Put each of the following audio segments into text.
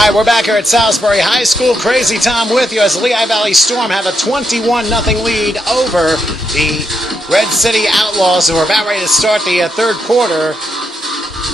All right, we're back here at Salisbury High School. Crazy Tom with you as the Lehigh Valley Storm have a 21-0 lead over the Red City Outlaws, and we're about ready to start the third quarter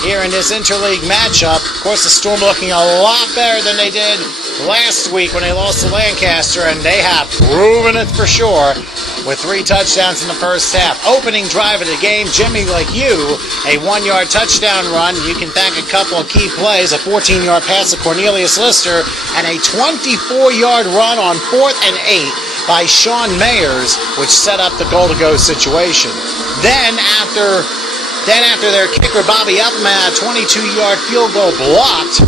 here in this interleague matchup. Of course, the Storm looking a lot better than they did last week when they lost to Lancaster, and they have proven it for sure with 3 touchdowns in the first half. Opening drive of the game, Jimmy Like You, a 1-yard touchdown run. You can thank a couple of key plays, a 14-yard pass to Cornelius Lister, and a 24-yard run on 4th and 8 by Sean Mayers, which set up the goal-to-go situation. Then after their kicker, Bobby Uppman, a 22-yard field goal blocked,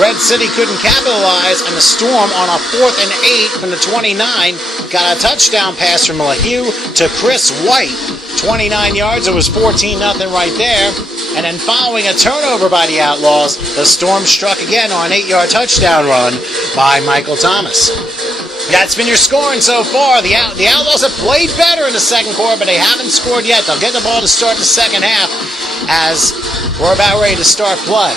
Red City couldn't capitalize, and the Storm on a 4th and 8 from the 29 got a touchdown pass from LeHue to Chris White. 29 yards, it was 14-0 right there. And then following a turnover by the Outlaws, the Storm struck again on an 8-yard touchdown run by Michael Thomas. That's been your scoring so far. The Outlaws have played better in the second quarter, but they haven't scored yet. They'll get the ball to start the second half as we're about ready to start play.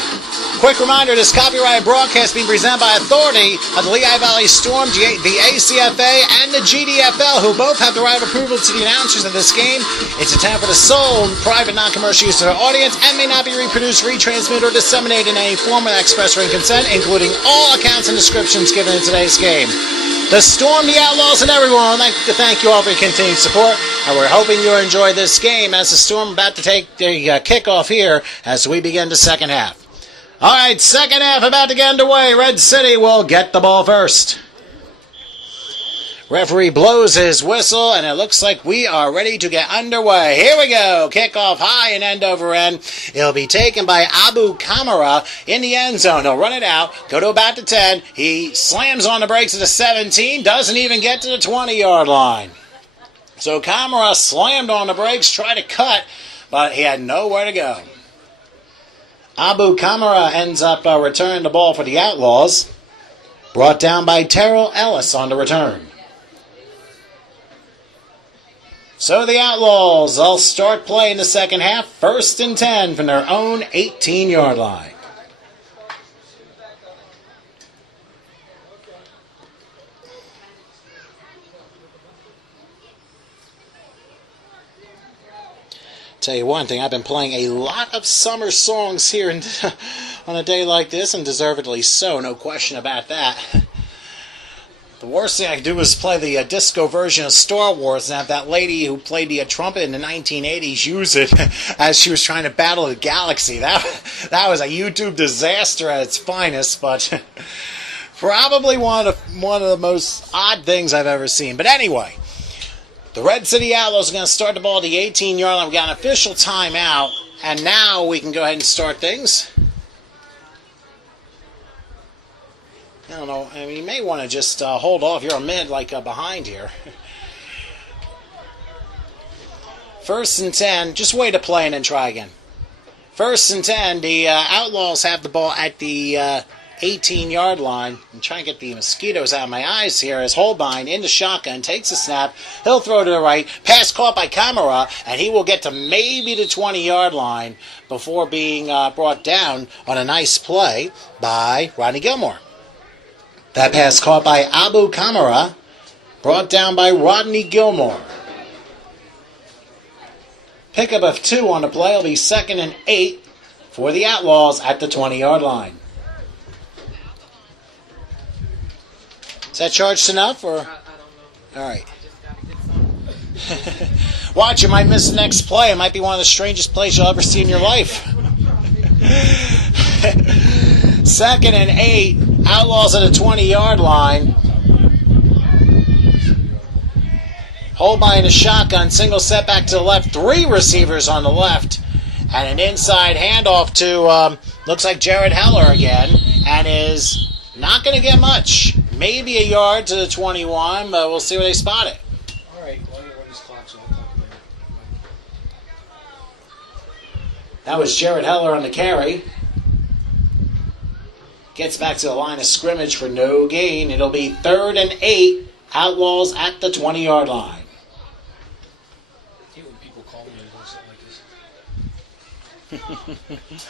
Quick reminder, this copyrighted broadcast being presented by authority of the Lehigh Valley Storm, the ACFA, and the GDFL, who both have the right of approval to the announcers of this game. It's intended for the sole private non-commercial use of the audience and may not be reproduced, retransmitted, or disseminated in any form without express written consent, including all accounts and descriptions given in today's game. The Storm, the Outlaws, and everyone, I'd like to thank you all for your continued support, and we're hoping you enjoy this game as the Storm about to take the kickoff here as we begin the second half. All right, second half about to get underway. Red City will get the ball first. Referee blows his whistle, and it looks like we are ready to get underway. Here we go. Kickoff high and end over end. It'll be taken by Abu Kamara in the end zone. He'll run it out, go to about the 10. He slams on the brakes at the 17, doesn't even get to the 20-yard line. So Kamara slammed on the brakes, tried to cut, but he had nowhere to go. Abu Kamara ends up returning the ball for the Outlaws. Brought down by Terrell Ellis on the return. So the Outlaws, they'll start play in the second half. 1st and 10 from their own 18-yard line. Tell you one thing, I've been playing a lot of summer songs here on a day like this, and deservedly so, no question about that. The worst thing I could do was play the disco version of Star Wars and have that lady who played the trumpet in the 1980s use it as she was trying to battle the galaxy. That was a YouTube disaster at its finest, but probably one of the most odd things I've ever seen. But anyway, the Red City Outlaws are going to start the ball at the 18-yard line. We've got an official timeout, and now we can go ahead and start things. I don't know. I mean, you may want to just hold off. You're a minute behind here. 1st and 10. Just wait to play and then try again. 1st and 10. The Outlaws have the ball at the 18-yard line. I'm trying to get the mosquitoes out of my eyes here as Holbein into shotgun, takes a snap. He'll throw to the right. Pass caught by Kamara, and he will get to maybe the 20-yard line before being brought down on a nice play by Rodney Gilmore. That pass caught by Abu Kamara, brought down by Rodney Gilmore. Pickup of 2 on the play. It'll be 2nd and 8 for the Outlaws at the 20-yard line. Is that charged enough? Or? I don't know. All right. Watch, you might miss the next play. It might be one of the strangest plays you'll ever see in your life. 2nd and 8. Outlaws at the 20-yard line. Holbein a shotgun. Single setback to the left. 3 receivers on the left. And an inside handoff to, looks like Jared Heller again. And is not going to get much. Maybe a yard to the 21, but we'll see where they spot it. All right. Well, when this clock's off. That was Jared Heller on the carry. Gets back to the line of scrimmage for no gain. It'll be 3rd and 8. Outlaws at the 20-yard line. I hate when people call me and do something like this.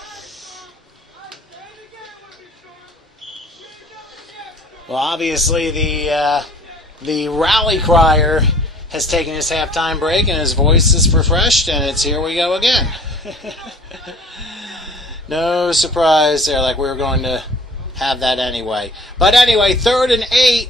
Well, obviously the rally crier has taken his halftime break and his voice is refreshed, and it's here we go again. No surprise there, like we were going to have that anyway. But anyway, 3rd and 8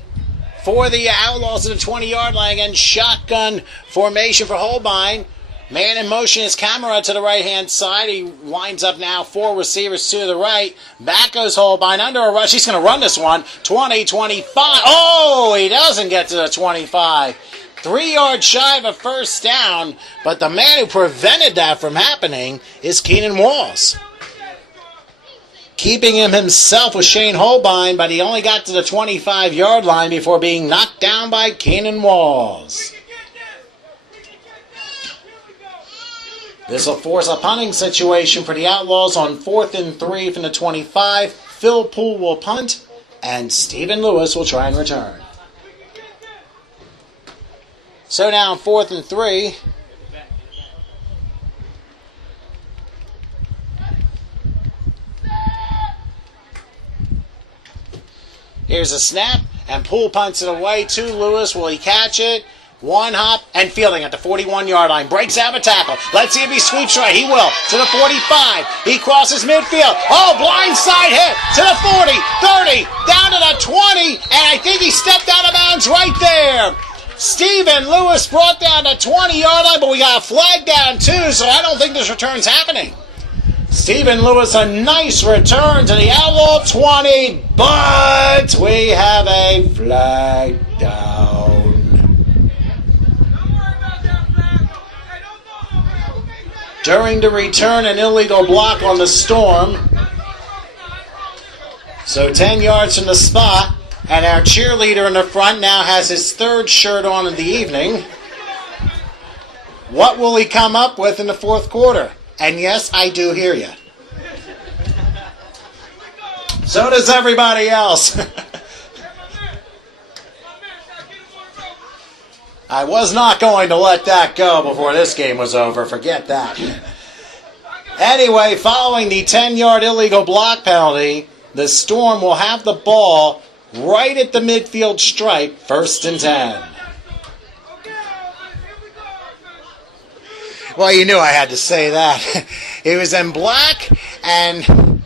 for the Outlaws at the 20-yard line again. Shotgun formation for Holbein. Man in motion is Camera to the right-hand side. He winds up now 4 receivers to the right. Back goes Holbein under a rush. He's going to run this one. 20, 25. Oh, he doesn't get to the 25. 3 yards shy of a first down, but the man who prevented that from happening is Keenan Walls. Keeping him himself was Shane Holbein, but he only got to the 25-yard line before being knocked down by Keenan Walls. This will force a punting situation for the Outlaws on 4th and 3 from the 25. Phil Poole will punt, and Stephen Lewis will try and return. So now on 4th and 3. Here's a snap, and Poole punts it away to Lewis. Will he catch it? One hop, and fielding at the 41-yard line. Breaks out of a tackle. Let's see if he sweeps right. He will. To the 45. He crosses midfield. Oh, blindside hit. To the 40, 30, down to the 20, and I think he stepped out of bounds right there. Stephen Lewis brought down the 20-yard line, but we got a flag down too, so I don't think this return's happening. Stephen Lewis, a nice return to the Outlaw 20, but we have a flag down. During the return, an illegal block on the Storm. So 10 yards from the spot, and our cheerleader in the front now has his 3rd shirt on in the evening. What will he come up with in the 4th quarter? And yes, I do hear you. So does everybody else. I was not going to let that go before this game was over. Forget that. Anyway, following the 10-yard illegal block penalty, the Storm will have the ball right at the midfield stripe, 1st and 10. Well, you knew I had to say that. It was in black and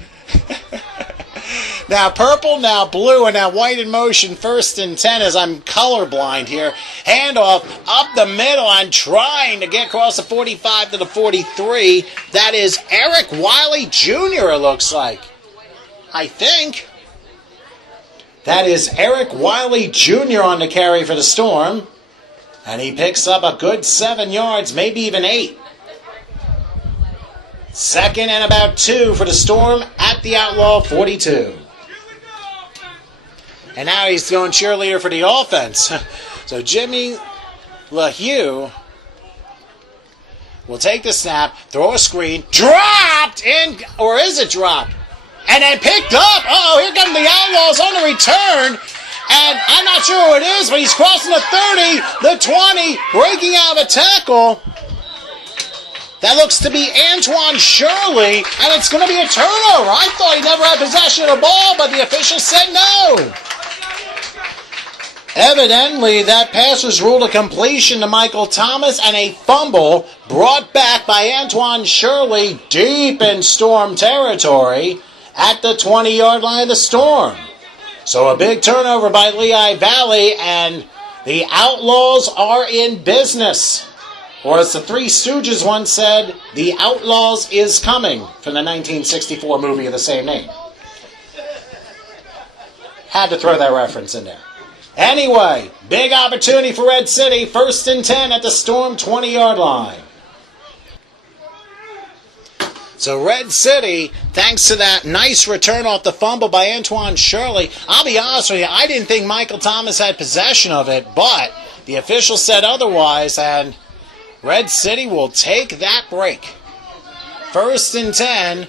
now purple, now blue, and now white in motion, 1st and 10 as I'm colorblind here. Handoff up the middle. I'm trying to get across the 45 to the 43. That is Eric Wiley Jr., it looks like. I think. That is Eric Wiley Jr. on the carry for the Storm. And he picks up a good 7 yards, maybe even 8. 2nd and about 2 for the Storm at the Outlaw 42. And now he's going cheerleader for the offense. So Jimmy LaHue will take the snap, throw a screen, dropped in, or is it dropped? And then picked up. Uh-oh, here come the Outlaws on the return. And I'm not sure who it is, but he's crossing the 30, the 20, breaking out of a tackle. That looks to be Antoine Shirley, and it's going to be a turnover. I thought he never had possession of the ball, but the official said no. Evidently, that pass was ruled a completion to Michael Thomas, and a fumble brought back by Antoine Shirley deep in Storm territory at the 20-yard line of the Storm. So a big turnover by Lehigh Valley, and the Outlaws are in business. Or as the Three Stooges once said, the Outlaws is coming, from the 1964 movie of the same name. Had to throw that reference in there. Anyway, big opportunity for Red City, 1st and 10 at the Storm 20-yard line. So Red City, thanks to that nice return off the fumble by Antoine Shirley, I'll be honest with you, I didn't think Michael Thomas had possession of it, but the official said otherwise, and Red City will take that break. 1st and 10,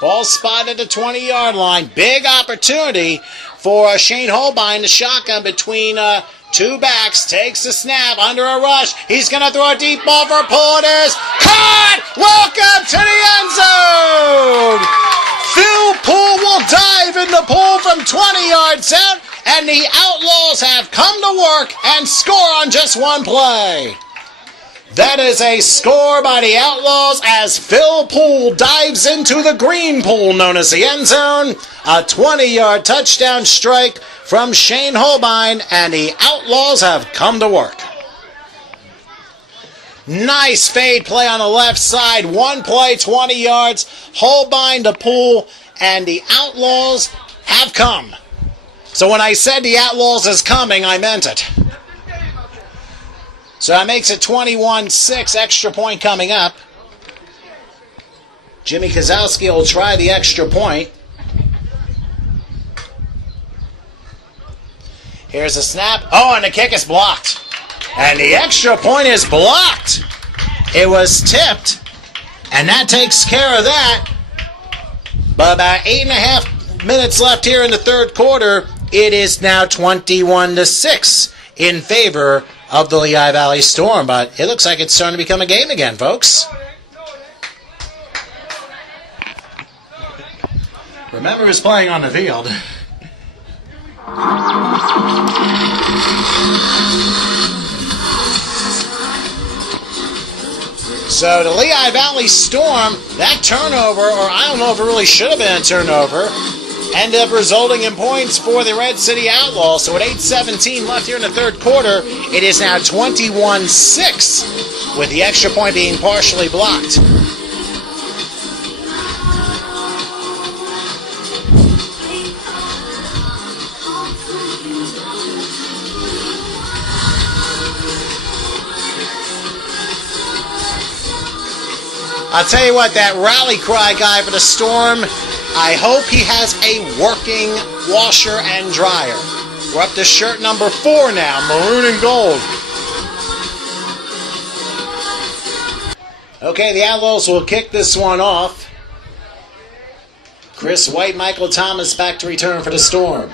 ball spotted at the 20-yard line. Big opportunity for Shane Holbein, the shotgun between two backs, takes the snap, under a rush. He's going to throw a deep ball for Poole. It is caught! Welcome to the end zone! Phil Poole will dive in the pool from 20 yards out, and the Outlaws have come to work and score on just one play. That is a score by the Outlaws as Phil Poole dives into the green pool known as the end zone. A 20-yard touchdown strike from Shane Holbein, and the Outlaws have come to work. Nice fade play on the left side. One play, 20 yards. Holbein to Poole, and the Outlaws have come. So when I said the Outlaws is coming, I meant it. So that makes it 21-6, extra point coming up. Jimmy Kozowski will try the extra point. Here's a snap. Oh, and the kick is blocked. And the extra point is blocked. It was tipped, and that takes care of that. But about 8.5 minutes left here in the third quarter. It is now 21-6 in favor of the Lehigh Valley Storm, but it looks like it's starting to become a game again, folks. Remember who's playing on the field. So the Lehigh Valley Storm, that turnover, or I don't know if it really should have been a turnover, ended up resulting in points for the Red City Outlaws. So at 8:17 left here in the third quarter, it is now 21-6, with the extra point being partially blocked. I'll tell you what, that rally cry guy for the Storm, I hope he has a working washer and dryer. We're up to shirt number 4 now, maroon and gold. Okay, the Outlaws will kick this one off. Chris White, Michael Thomas back to return for the Storm.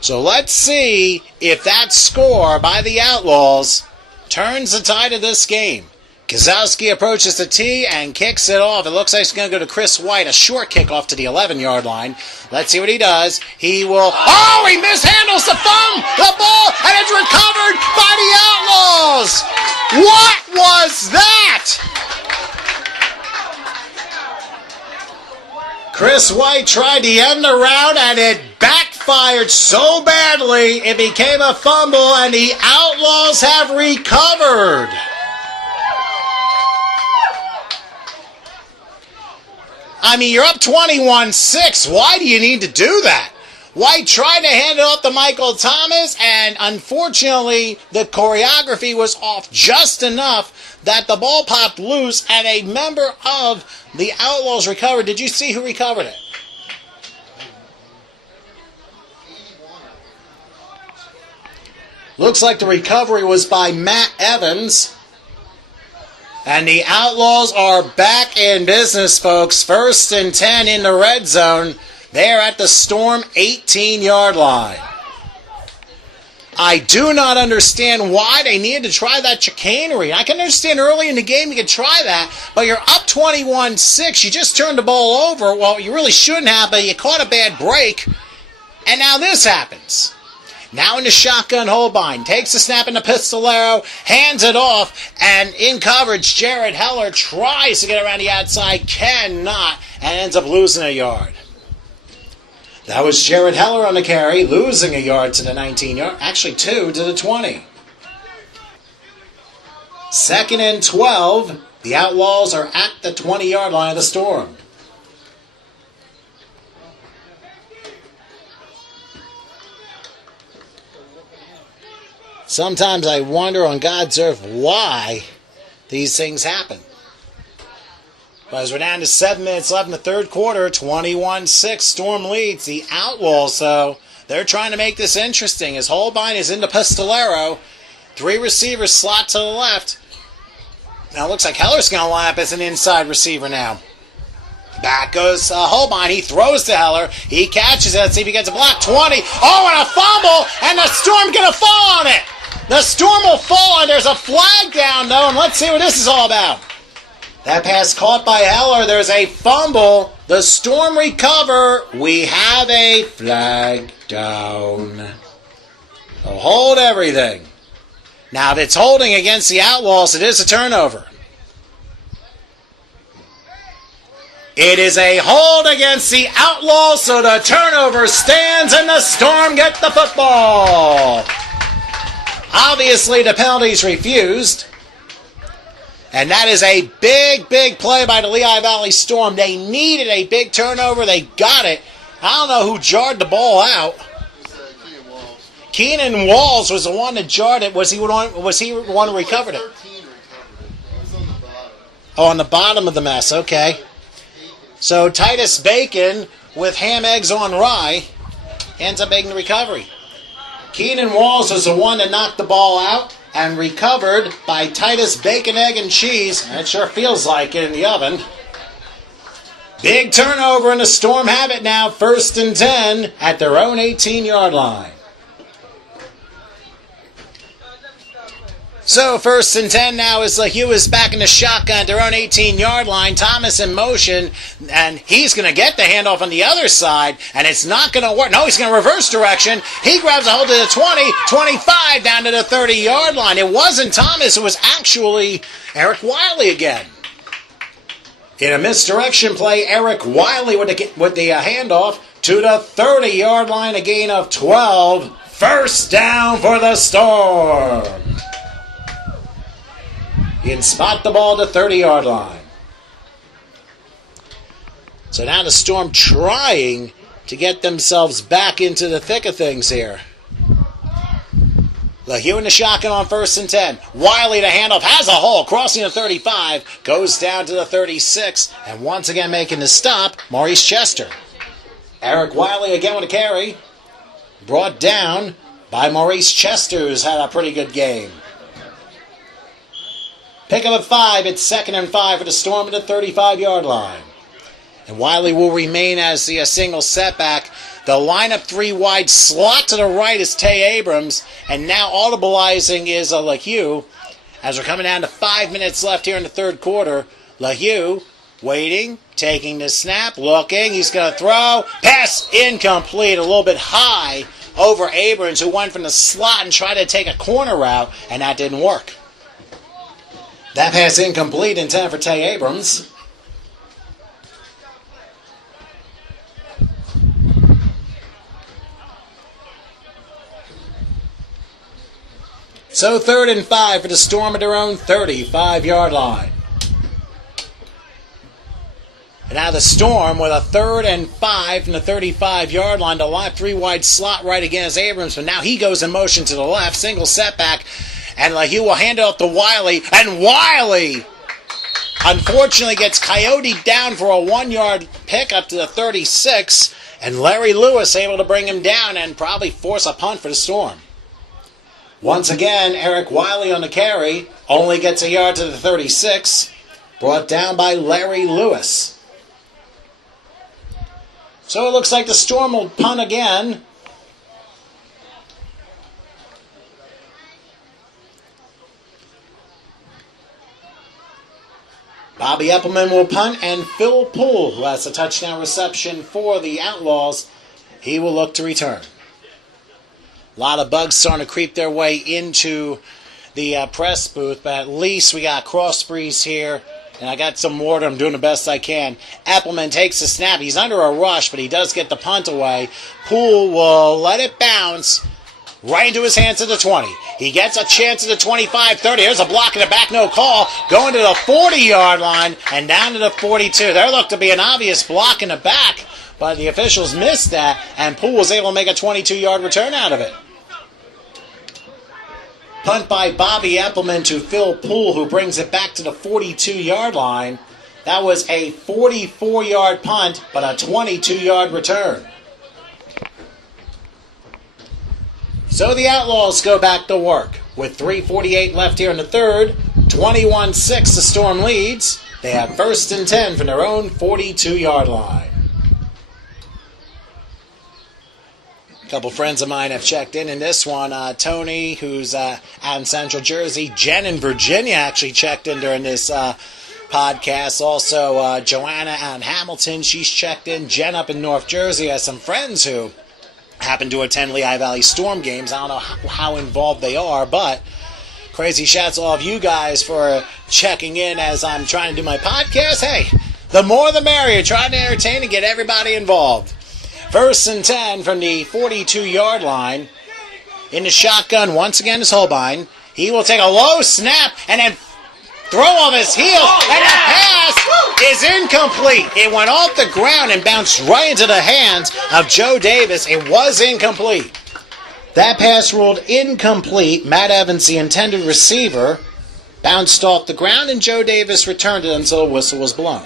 So let's see if that score by the Outlaws turns the tide of this game. Kozowski approaches the tee and kicks it off. It looks like it's going to go to Chris White, a short kickoff to the 11-yard line. Let's see what he does. He will... Oh, he mishandles the ball, and it's recovered by the Outlaws! What was that? Chris White tried to end the route, and it backfired so badly, it became a fumble, and the Outlaws have recovered. I mean, you're up 21-6. Why do you need to do that? White tried to hand it off to Michael Thomas, and unfortunately, the choreography was off just enough that the ball popped loose, and a member of the Outlaws recovered. Did you see who recovered it? Looks like the recovery was by Matt Evans. And the Outlaws are back in business, folks. 1st and 10 in the red zone. They're at the Storm 18-yard line. I do not understand why they needed to try that chicanery. I can understand early in the game you could try that, but you're up 21-6. You just turned the ball over. Well, you really shouldn't have, but you caught a bad break. And now this happens. Now in the shotgun, Holbein takes the snap in the pistolero, hands it off, and in coverage, Jared Heller tries to get around the outside, cannot, and ends up losing a yard. That was Jared Heller on the carry, losing a yard to the 19-yard, actually 2 to the 20. 2nd and 12, the Outlaws are at the 20-yard line of the Storm. Sometimes I wonder on God's earth why these things happen. But as we're down to 7 minutes left in the third quarter, 21-6, Storm leads. The Outlaws, though, they're trying to make this interesting as Holbein is in the pistolero. 3 receivers slot to the left. Now it looks like Heller's going to line up as an inside receiver now. Back goes Holbein. He throws to Heller. He catches it. Let's see if he gets a block. 20. Oh, and a fumble, and the Storm going to fall on it. The Storm will fall, and there's a flag down, though, and let's see what this is all about. That pass caught by Heller. There's a fumble. The Storm recover. We have a flag down. So hold everything. Now, if it's holding against the Outlaws, it is a turnover. It is a hold against the Outlaws, so the turnover stands and the Storm get the football. Obviously, the penalty's refused. And that is a big, big play by the Lehigh Valley Storm. They needed a big turnover. They got it. I don't know who jarred the ball out. Keenan Walls was the one that jarred it. Was he the one who recovered it? Oh, on the bottom of the mess. Okay. So Titus Bacon with ham, eggs on rye ends up making the recovery. Keenan Walls was the one that knocked the ball out and recovered by Titus Bacon, egg, and cheese. It sure feels like it in the oven. Big turnover, and the Storm have it now, 1st and 10 at their own 18-yard line. So 1st and 10 now as Lehigh is back in the shotgun at their own 18-yard line. Thomas in motion, and he's going to get the handoff on the other side, and it's not going to work. No, he's going to reverse direction. He grabs a hold of the 20, 25, down to the 30-yard line. It wasn't Thomas. It was actually Eric Wiley again. In a misdirection play, Eric Wiley with the handoff to the 30-yard line, a gain of 12. First down for the Storm. You can spot the ball at the 30-yard line. So now the Storm trying to get themselves back into the thick of things here. Lehigh in the shotgun on 1st and 10. Wiley, the handoff, has a hole, crossing the 35, goes down to the 36, and once again making the stop, Maurice Chester. Eric Wiley again with a carry. Brought down by Maurice Chester, who's had a pretty good game. Pick up at 5. It's 2nd and 5 for the Storm at the 35-yard line. And Wiley will remain as the single setback. The lineup 3 wide slot to the right is Tay Abrams. And now audibleizing is Lehigh. As we're coming down to 5 minutes left here in the third quarter. Lehigh waiting, taking the snap, looking. He's going to throw. Pass incomplete, a little bit high over Abrams, who went from the slot and tried to take a corner route, and that didn't work. That pass incomplete, intended for Tay Abrams. So 3rd and 5 for the Storm at their own 35-yard line. And now the Storm with a 3rd and 5 from the 35-yard line. The line 3 wide slot right against Abrams, but now he goes in motion to the left, single setback. And Lehigh will hand it off to Wiley. And Wiley, unfortunately, gets coyoted down for a 1-yard pickup to the 36. And Larry Lewis able to bring him down and probably force a punt for the Storm. Once again, Eric Wiley on the carry. Only gets a yard to the 36. Brought down by Larry Lewis. So it looks like the Storm will punt again. Bobby Eppelman will punt, and Phil Poole, who has a touchdown reception for the Outlaws, he will look to return. A lot of bugs starting to creep their way into the press booth, but at least we got Crossbreeze here, and I got some water. I'm doing the best I can. Eppelman takes the snap. He's under a rush, but he does get the punt away. Poole will let it bounce right into his hands at the 20. He gets a chance at the 25, 30. There's a block in the back, no call. Going to the 40-yard line and down to the 42. There looked to be an obvious block in the back, but the officials missed that, and Poole was able to make a 22-yard return out of it. Punt by Bobby Eppelman to Phil Poole, who brings it back to the 42-yard line. That was a 44-yard punt, but a 22-yard return. So the Outlaws go back to work. With 3:48 left here in the third, 21-6 the Storm leads. They have 1st and 10 from their own 42-yard line. A couple friends of mine have checked in this one. Tony, who's out in Central Jersey. Jen in Virginia actually checked in during this podcast. Also, Joanna out in Hamilton, she's checked in. Jen up in North Jersey has some friends who happen to attend Lehigh Valley Storm games. I don't know how involved they are, but crazy shouts to all of you guys for checking in as I'm trying to do my podcast. Hey, the more the merrier. Trying to entertain and get everybody involved. 1st and 10 from the 42-yard line. In the shotgun, once again, is Holbein. He will take a low snap and then throw off his heels, and the pass is incomplete. It went off the ground and bounced right into the hands of Joe Davis. It was incomplete. That pass ruled incomplete. Matt Evans, the intended receiver, bounced off the ground, and Joe Davis returned it until a whistle was blown.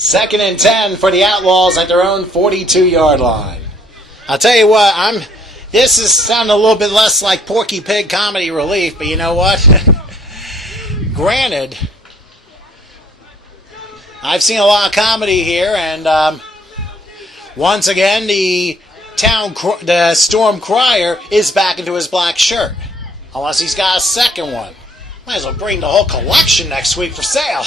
Second and 10 for the Outlaws at their own 42-yard line. I'll tell you what, this is sounding a little bit less like Porky Pig comedy relief, but you know what? Granted, I've seen a lot of comedy here, and once again, the Storm Crier is back into his black shirt. Unless he's got a second one. Might as well bring the whole collection next week for sale.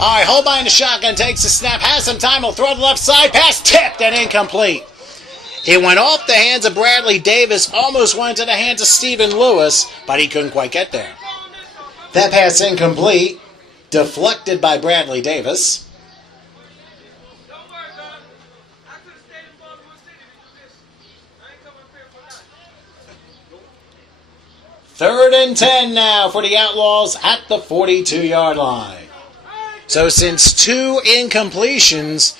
All right, Holbein the shotgun takes the snap, has some time, will throw to the left side, pass tipped and incomplete. It went off the hands of Bradley Davis, almost went into the hands of Stephen Lewis, but he couldn't quite get there. That pass incomplete, deflected by Bradley Davis. Third and 10 now for the Outlaws at the 42-yard line. So since 2 incompletions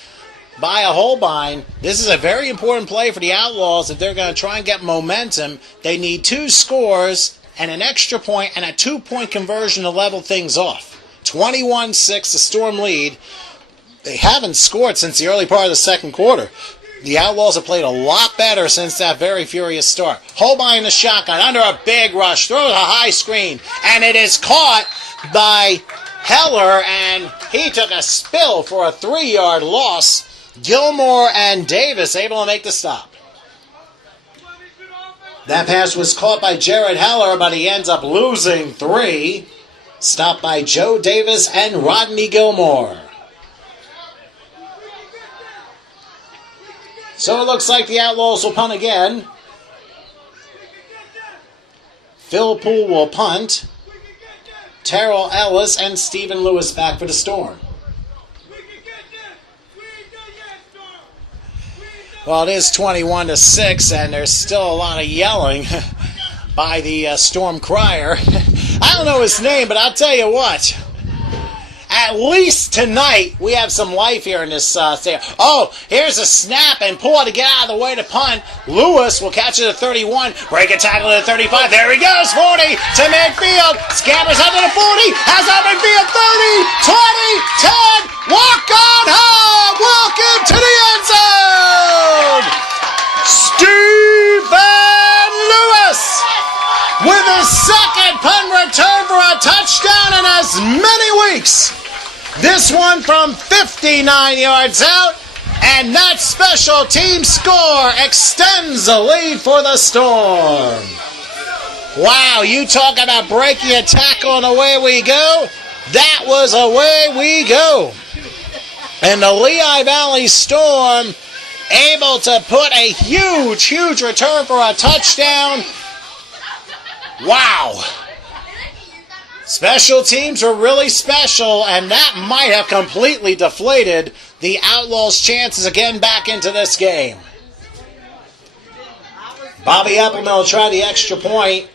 by a Holbein, this is a very important play for the Outlaws. If they're going to try and get momentum, they need 2 scores and an extra point and a 2-point conversion to level things off. 21-6, the Storm lead. They haven't scored since the early part of the second quarter. The Outlaws have played a lot better since that very furious start. Holbein in the shotgun, under a big rush, throws a high screen, and it is caught by Heller, and he took a spill for a 3-yard loss. Gilmore and Davis able to make the stop. That pass was caught by Jared Heller, but he ends up losing 3. Stopped by Joe Davis and Rodney Gilmore. So it looks like the Outlaws will punt again. Phil Poole will punt. Terrell Ellis and Stephen Lewis back for the Storm. Well, it is 21-6, and there's still a lot of yelling by the Storm Crier. I don't know his name, but I'll tell you what. At least tonight, we have some life here in this stadium. Oh, here's a snap and pull to get out of the way to punt. Lewis will catch it at 31. Break a tackle at 35. There he goes, 40 to midfield. Scampers under the 40. Has up midfield, 30, 20, 10. Walk on home. Walk into the end zone. Stephen Lewis with his second punt return for a touchdown in as many weeks. This one from 59 yards out, and that special team score extends the lead for the Storm. Wow, you talk about breaking a tackle and away we go. That was away we go. And the Lehigh Valley Storm able to put a huge return for a touchdown. Wow. Special teams were really special, and that might have completely deflated the Outlaws' chances again back into this game. Bobby Epplemill will try the extra point.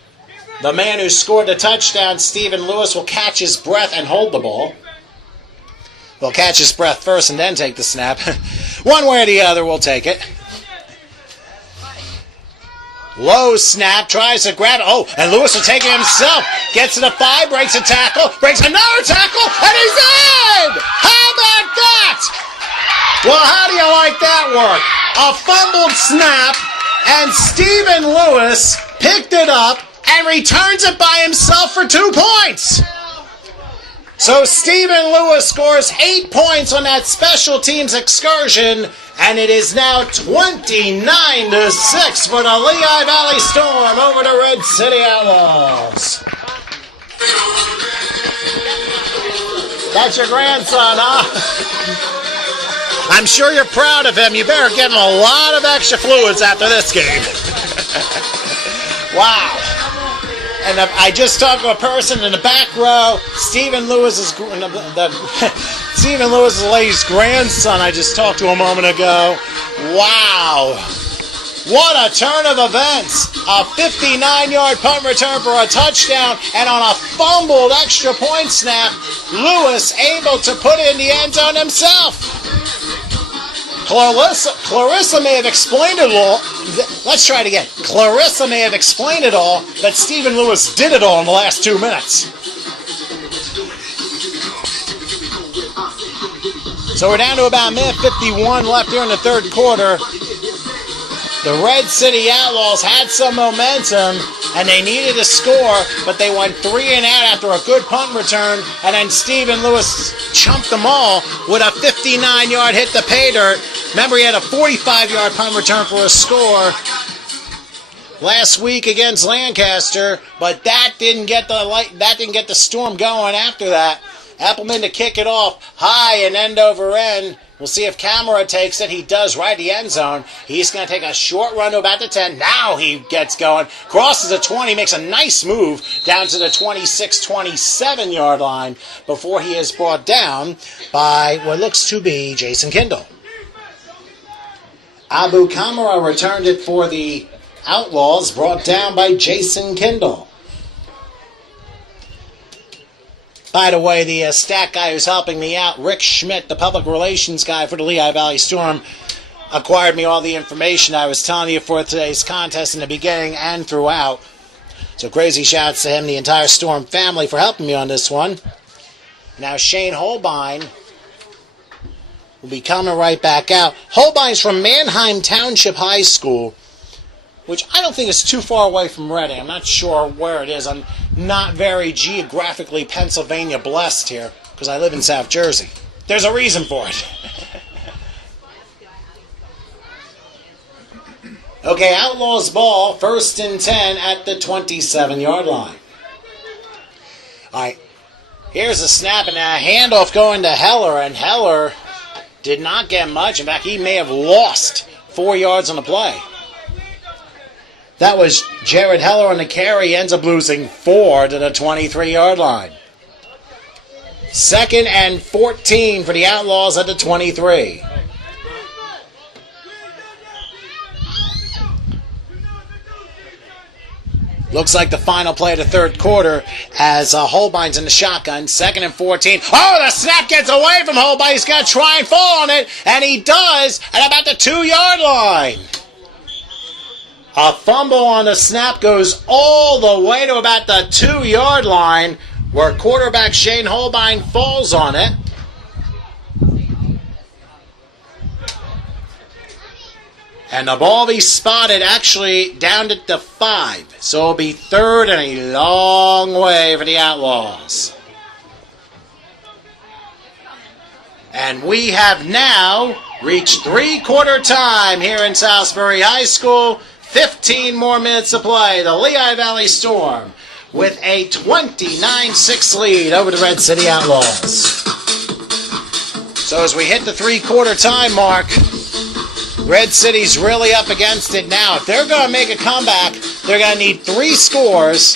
The man who scored the touchdown, Stephen Lewis, will catch his breath and hold the ball. He'll catch his breath first and then take the snap. One way or the other, we'll take it. Low snap, tries to grab it. Oh, and Lewis will take it himself. Gets to the 5, breaks a tackle, breaks another tackle, and he's in! How about that? Well, how do you like that work? A fumbled snap, and Stephen Lewis picked it up and returns it by himself for 2 points. So Stephen Lewis scores 8 points on that special teams excursion, And it is now 29-6 for the Lehigh Valley Storm over the Red City Outlaws. That's your grandson, huh? I'm sure you're proud of him. You better give him a lot of extra fluids after this game. Wow. And I just talked to a person in the back row, Stephen Lewis's lady's grandson. I just talked to a moment ago. Wow. What a turn of events. A 59-yard punt return for a touchdown, and on a fumbled extra point snap, Lewis able to put it in the end zone himself. Clarissa may have explained it all. Let's try it again. Clarissa may have explained it all, but Stephen Lewis did it all in the last 2 minutes. So we're down to about minute 51 left here in the third quarter. The Red City Outlaws had some momentum, and they needed a score, but they went 3 and out after a good punt return, and then Stephen Lewis chumped them all with a 59-yard hit to pay dirt. Remember, he had a 45-yard punt return for a score last week against Lancaster, but that didn't get the Storm going after that. Appleman to kick it off high and end over end. We'll see if Camera takes it. He does right at the end zone. He's going to take a short run to about the 10. Now he gets going. Crosses the 20. Makes a nice move down to the 26, 27-yard line before he is brought down by what looks to be Jason Kindle. Abu Kamara returned it for the Outlaws, brought down by Jason Kindle. By the way, the stat guy who's helping me out, Rick Schmidt, the public relations guy for the Lehigh Valley Storm, acquired me all the information I was telling you for today's contest in the beginning and throughout. So crazy shouts to him, the entire Storm family, for helping me on this one. Now Shane Holbein will be coming right back out. Holbein's from Manheim Township High School, which I don't think is too far away from Reading. I'm not sure where it is. I'm not very geographically Pennsylvania blessed here because I live in South Jersey. There's a reason for it. Okay, Outlaws ball, 1st and 10 at the 27-yard line. All right, here's a snap and a handoff going to Heller, and Heller did not get much. In fact, he may have lost 4 yards on the play. That was Jared Heller on the carry. He ends up losing 4 to the 23-yard line. 2nd and 14 for the Outlaws at the 23. Looks like the final play of the third quarter as Holbein's in the shotgun. 2nd and 14. Oh, the snap gets away from Holbein. He's got to try and fall on it, and he does at about the 2-yard line. A fumble on the snap goes all the way to about the 2-yard line where quarterback Shane Holbein falls on it. And the ball be spotted actually down at the 5. So it'll be 3rd and a long way for the Outlaws. And we have now reached 3-quarter time here in Salisbury High School. 15 more minutes to play. The Lehigh Valley Storm with a 29-6 lead over the Red City Outlaws. So as we hit the 3-quarter time mark, Red City's really up against it now. If they're going to make a comeback, they're going to need 3 scores,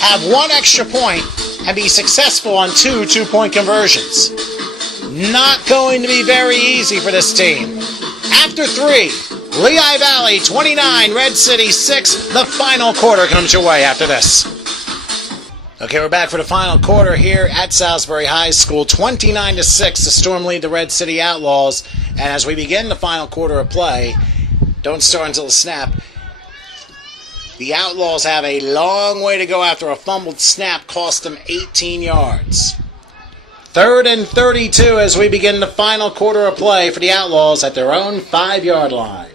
have 1 extra point, and be successful on 2 two-point conversions. Not going to be very easy for this team. After 3, Lehigh Valley 29, Red City 6. The final quarter comes your way after this. Okay, we're back for the final quarter here at Salisbury High School. 29-6, the Storm lead the Red City Outlaws. And as we begin the final quarter of play, don't start until the snap. The Outlaws have a long way to go after a fumbled snap cost them 18 yards. 3rd and 32 as we begin the final quarter of play for the Outlaws at their own 5-yard line.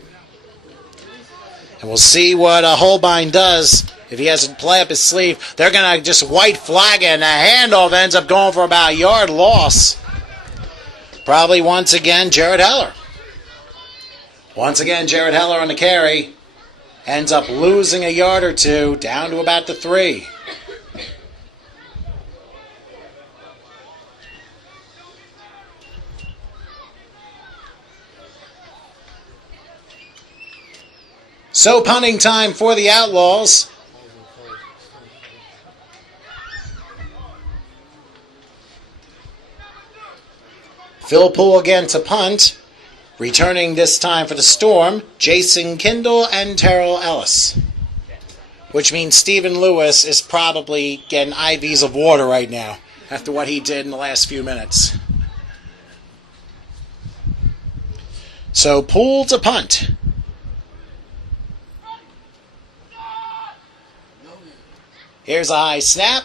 And we'll see what Holbein does if he has to play up his sleeve. They're going to just white flag it, and the handoff ends up going for about a yard loss. Probably once again Jared Heller. Once again, Jared Heller on the carry. Ends up losing a yard or two, down to about the 3. So punting time for the Outlaws. Phil Poole again to punt. Returning this time for the Storm, Jason Kindle and Terrell Ellis. Which means Stephen Lewis is probably getting IVs of water right now after what he did in the last few minutes. So Poole to punt. Here's a high snap,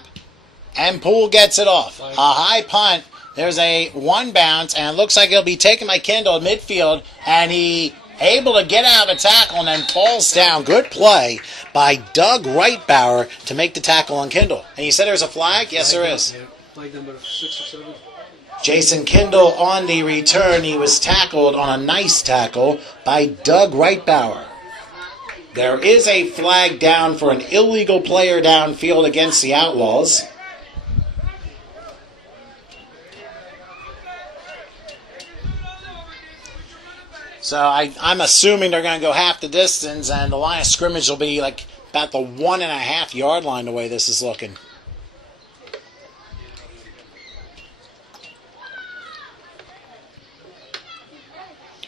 and Poole gets it off. A high punt. There's a one bounce, and it looks like he'll be taken by Kendall at midfield, and he able to get out of a tackle and then falls down. Good play by Doug Reitbauer to make the tackle on Kendall. And you said there's a flag? Yes, there is. Flag number 6 or 7. Jason Kendall on the return. He was tackled on a nice tackle by Doug Reitbauer. There is a flag down for an illegal player downfield against the Outlaws. So I'm assuming they're going to go half the distance, and the line of scrimmage will be like about the 1.5 yard line the way this is looking.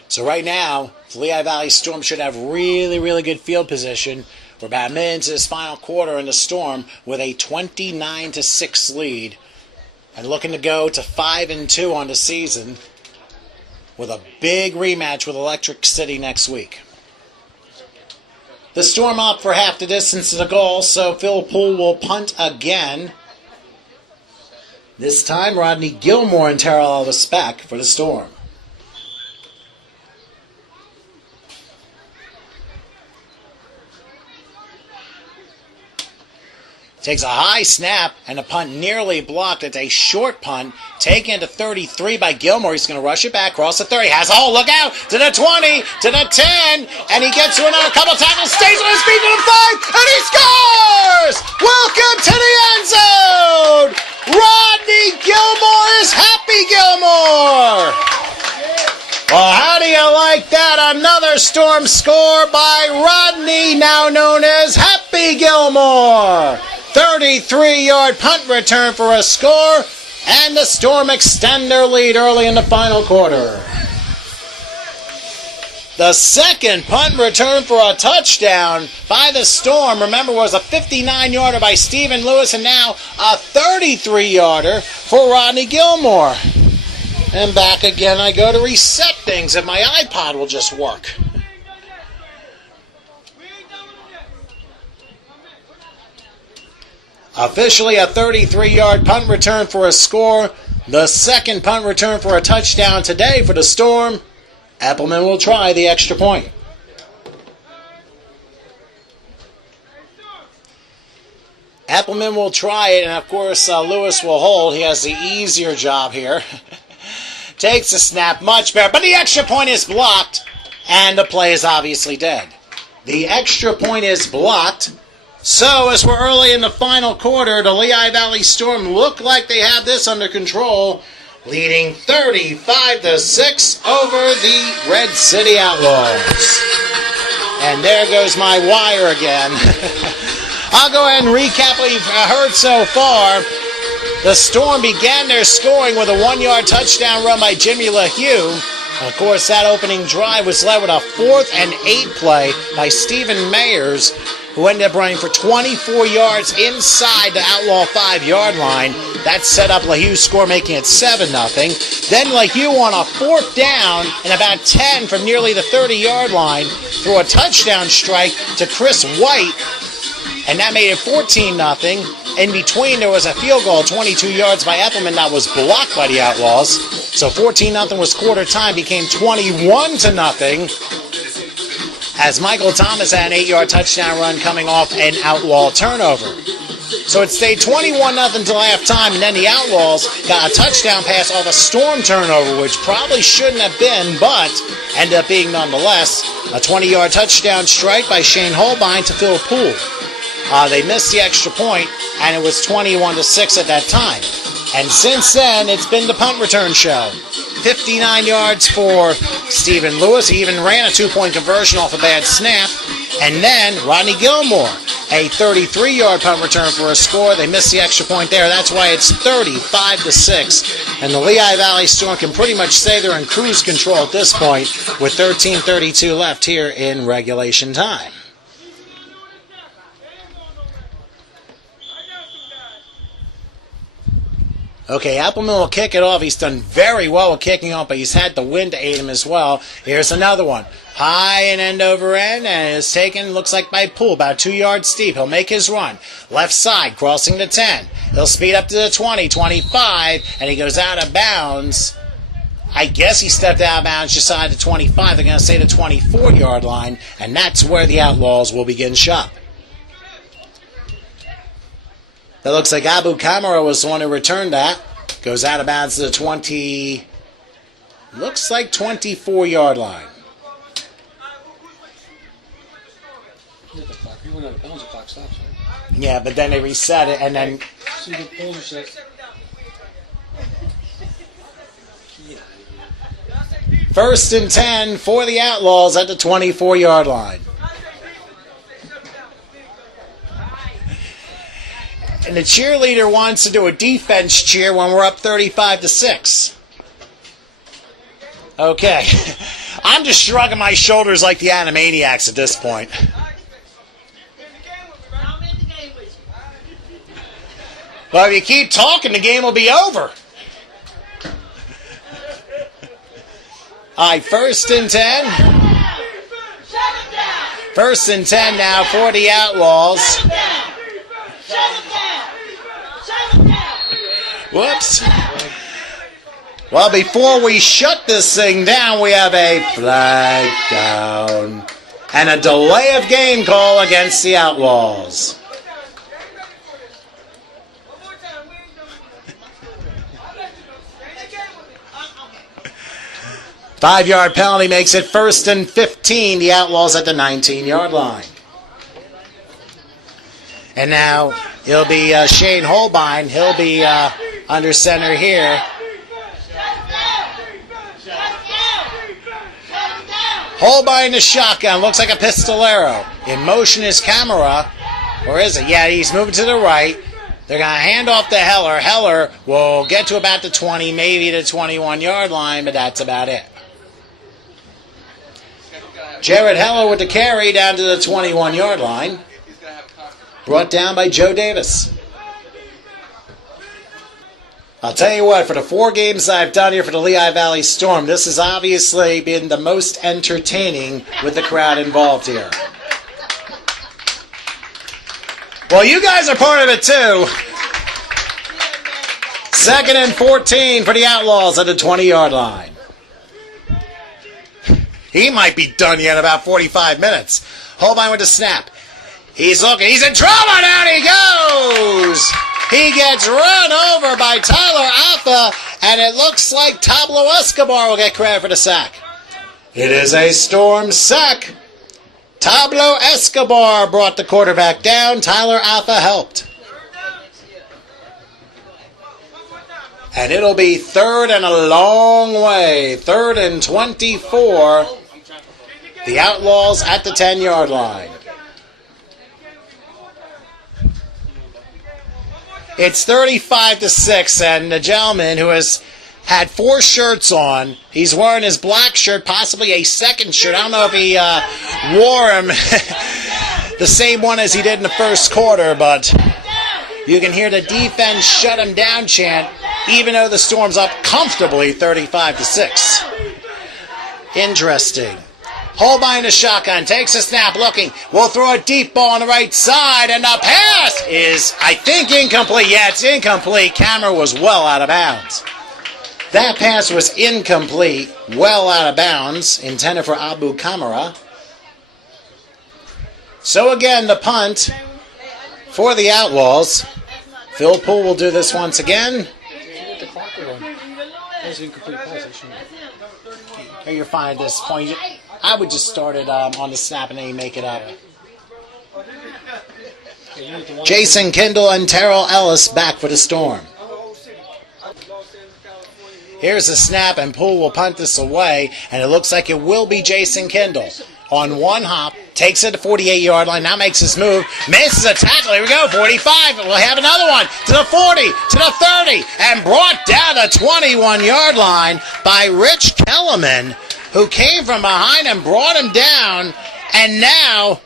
So right now, the Lehigh Valley Storm should have really, really good field position. We're about a minute into this final quarter in the Storm with a 29-6 lead, and looking to go to 5-2 on the season, with a big rematch with Electric City next week. The Storm up for half the distance to the goal, so Phil Poole will punt again. This time, Rodney Gilmore and Terrell Ellis back for the Storm. Takes a high snap, and the punt nearly blocked. It's a short punt, taken to 33 by Gilmore. He's going to rush it back, cross the 30. Has a hole, look out, to the 20, to the 10, and he gets to another couple tackles, stays on his feet to the 5, and he scores! Welcome to the end zone! Rodney Gilmore is Happy Gilmore! Well, how do you like that? Another Storm score by Rodney, now known as Happy Gilmore. 33-yard punt return for a score, and the Storm extend their lead early in the final quarter. The second punt return for a touchdown by the Storm, remember, was a 59-yarder by Stephen Lewis, and now a 33-yarder for Rodney Gilmore. And back again I go to reset things, and my iPod will just work. Officially a 33-yard punt return for a score. The second punt return for a touchdown today for the Storm. Appleman will try the extra point. Appleman will try it, and of course Lewis will hold. He has the easier job here. Takes the snap, much better, but the extra point is blocked, and the play is obviously dead. The extra point is blocked. So, as we're early in the final quarter, the Lehigh Valley Storm look like they have this under control, leading 35-6 over the Red City Outlaws. And there goes my wire again. I'll go ahead and recap what you've heard so far. The Storm began their scoring with a 1-yard touchdown run by Jimmy LaHue. Of course, that opening drive was led with a 4th and 8 play by Stephen Mayers, who ended up running for 24 yards inside the Outlaw 5-yard line. That set up LaHue's score, making it 7-0. Then LaHue on a 4th down and about 10 from nearly the 30-yard line threw a touchdown strike to Chris White, and that made it 14-0. In between, there was a field goal, 22 yards by Eppelman, that was blocked by the Outlaws. So 14-0 was quarter time, became 21-0. As Michael Thomas had an 8-yard touchdown run coming off an Outlaw turnover. So it stayed 21-0 until halftime, and then the Outlaws got a touchdown pass off a Storm turnover, which probably shouldn't have been, but ended up being nonetheless. A 20-yard touchdown strike by Shane Holbein to Phil Poole. They missed the extra point, and it was 21-6 at that time. And since then, it's been the punt return show. 59 yards for Stephen Lewis. He even ran a two-point conversion off a bad snap. And then Rodney Gilmore, a 33-yard punt return for a score. They missed the extra point there. That's why it's 35-6. And the Lehigh Valley Storm can pretty much say they're in cruise control at this point with 13:32 left here in regulation time. Okay, Applemill will kick it off. He's done very well with kicking off, but he's had the wind to aid him as well. Here's another one. High and end over end, and it's taken, looks like by Poole, about 2 yards steep. He'll make his run. Left side, crossing the 10. He'll speed up to the 20, 25, and he goes out of bounds. I guess he stepped out of bounds just side the 25. They're going to say the 24-yard line, and that's where the Outlaws will begin shop. That looks like Abu Kamara was the one who returned that. Goes out of bounds to the 20, looks like 24-yard line. You went out of bounds, the clock stops, right? Yeah, but then they reset it, and then... See, the polls are set. First and 10 for the Outlaws at the 24-yard line. And the cheerleader wants to do a defense cheer when we're up 35-6. Okay. I'm just shrugging my shoulders like the Animaniacs at this point. But if you keep talking, the game will be over. All right, first and 10. First and 10 now for the Outlaws. Whoops. Well, before we shut this thing down, we have a flag down and a delay of game call against the Outlaws. Five-yard penalty makes it first and 15. The Outlaws at the 19-yard line. And now it'll be Shane Holbein. He'll be under center here. Holbein the shotgun. Looks like a pistolero. In motion is Camera. Or is it? Yeah, he's moving to the right. They're going to hand off to Heller. Heller will get to about the 20, maybe the 21-yard line, but that's about it. Jared Heller with the carry down to the 21-yard line. Brought down by Joe Davis. I'll tell you what, for the 4 games I've done here for the Lehigh Valley Storm, this has obviously been the most entertaining with the crowd involved here. Well, you guys are part of it too. Second and 14 for the Outlaws at the 20-yard line. He might be done yet in about 45 minutes. Holbein with the snap. He's looking. He's in trouble. Down he goes. He gets run over by Tyler Alpha, and it looks like Pablo Escobar will get credit for the sack. It is a Storm sack. Pablo Escobar brought the quarterback down. Tyler Alpha helped. And it'll be third and a long way. 3rd and 24. The Outlaws at the 10-yard line. It's 35-6, and the gentleman who has had 4 shirts on, he's wearing his black shirt, possibly a second shirt. I don't know if he wore him the same one as he did in the first quarter, but you can hear the defense shut him down chant, even though the Storm's up comfortably 35-6. Interesting. Holbein the shotgun, takes a snap, looking. We'll throw a deep ball on the right side, and the pass is, I think, incomplete. Yeah, it's incomplete. Camera was well out of bounds. That pass was incomplete, well out of bounds, intended for Abu Kamara. So again, the punt for the Outlaws. Phil Poole will do this once again. Get the clock going. That was an incomplete pass. I shouldn't. Here you're fine at this point. I would just start it on the snap and then you make it up. Yeah, you need to Jason Kindle and Terrell Ellis back for the Storm. Here's the snap, and Poole will punt this away, and it looks like it will be Jason Kindle. On one hop, takes it to the 48-yard line, now makes his move, misses a tackle, here we go, 45, we'll have another one, to the 40, to the 30, and brought down the 21-yard line by Rich Kellerman, who came from behind and brought him down, and now,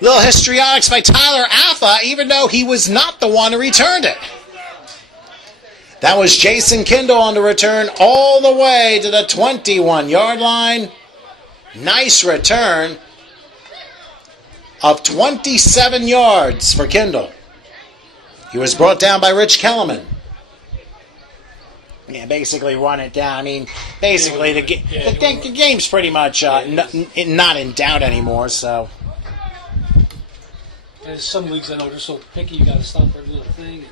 little histrionics by Tyler Alpha, even though he was not the one who returned it. That was Jason Kindle on the return all the way to the 21-yard line. Nice return of 27 yards for Kindle. He was brought down by Rich Kellerman. Yeah, basically run it down. I mean, basically the game's pretty much not in doubt anymore, so. There's some leagues I know they're so picky, you got to stop every little thing.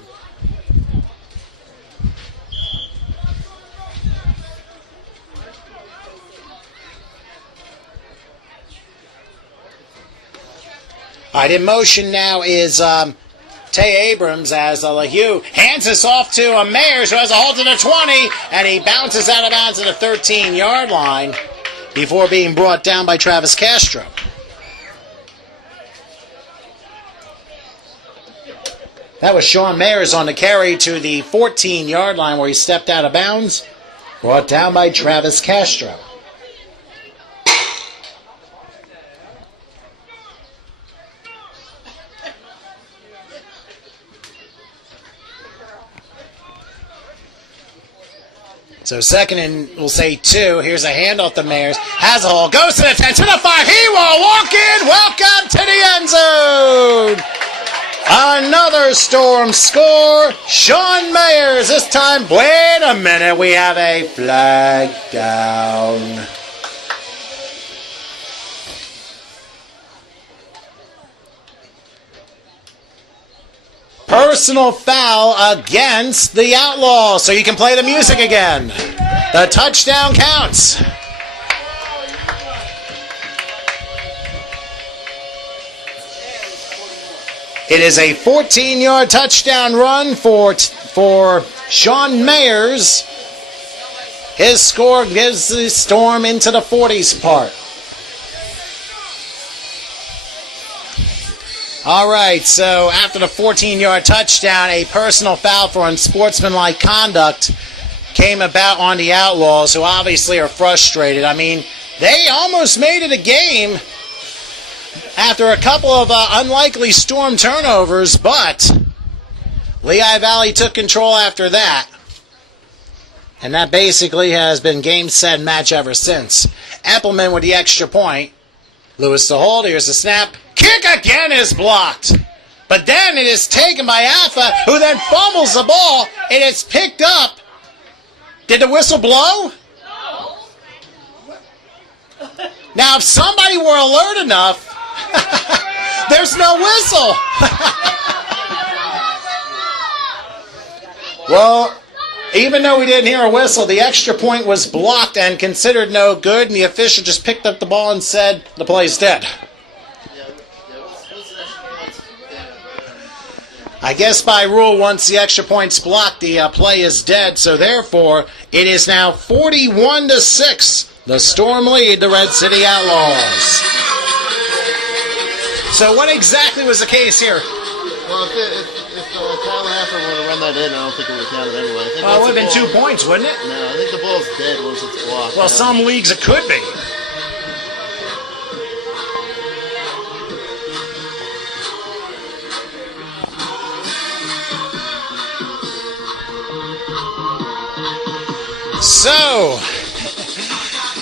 All right, in motion now is Tay Abrams as Lehigh hands this off to Mayers, who has a hold to the 20, and he bounces out of bounds at the 13-yard line before being brought down by Travis Castro. That was Sean Mayers on the carry to the 14-yard line where he stepped out of bounds, brought down by Travis Castro. So second and we'll say 2. Here's a handoff to Mayers. Has a hole. Goes to the 10. To the 5. He will walk in. Welcome to the end zone. Another Storm score. Sean Mayers. This time, wait a minute. We have a flag down. Personal foul against the Outlaws. So you can play the music again. The touchdown counts. It is a 14-yard touchdown run for Sean Mayers. His score gives the Storm into the 40s part. All right, so after the 14-yard touchdown, a personal foul for unsportsmanlike conduct came about on the Outlaws, who obviously are frustrated. I mean, they almost made it a game after a couple of unlikely Storm turnovers, but Lehigh Valley took control after that. And that basically has been game, set, and match ever since. Eppelman with the extra point. Lewis to hold. Here's the snap. Kick again is blocked. But then it is taken by Alpha, who then fumbles the ball, and it's picked up. Did the whistle blow? No. Now, if somebody were alert enough, there's no whistle. Well, even though we didn't hear a whistle, the extra point was blocked and considered no good, and the official just picked up the ball and said the play's dead. I guess by rule, once the extra point's blocked, the play is dead. So therefore, it is now 41-6. The Storm lead the Red City Outlaws. So what exactly was the case here? Well, if Tyler Affer would have run that in, I don't think it would have counted anyway. I think Well, it would have been 2 points, wouldn't it? No, I think the ball's dead once it's blocked. Well, some leagues it could be. So,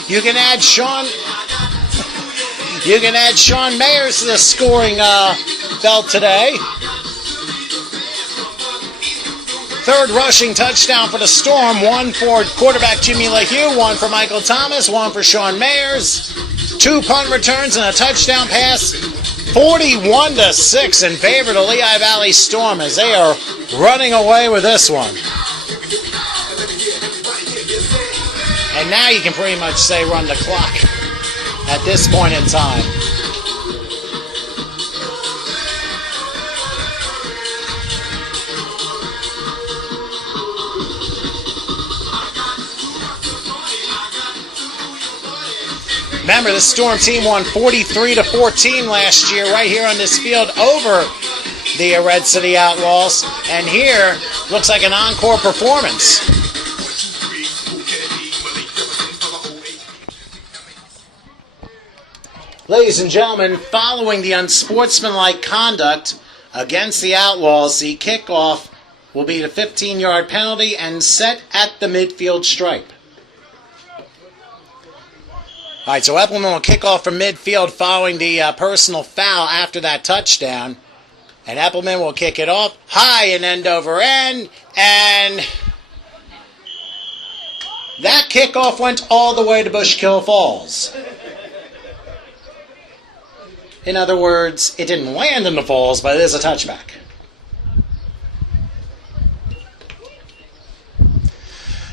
you can add Sean Mayers to the scoring belt today. Third rushing touchdown for the Storm. One for quarterback Jimmy Lehigh, one for Michael Thomas, one for Sean Mayers. 2 punt returns and a touchdown pass 41-6 in favor of the Lehigh Valley Storm as they are running away with this one. And now you can pretty much say run the clock at this point in time. Remember, the Storm team won 43-14 last year right here on this field over the Red City Outlaws. And here, looks like an encore performance. Ladies and gentlemen, following the unsportsmanlike conduct against the Outlaws, the kickoff will be the 15-yard penalty and set at the midfield stripe. All right, so Eppelman will kick off from midfield following the personal foul after that touchdown. And Eppelman will kick it off high and end over end. And that kickoff went all the way to Bushkill Falls. In other words, it didn't land in the falls, but it is a touchback.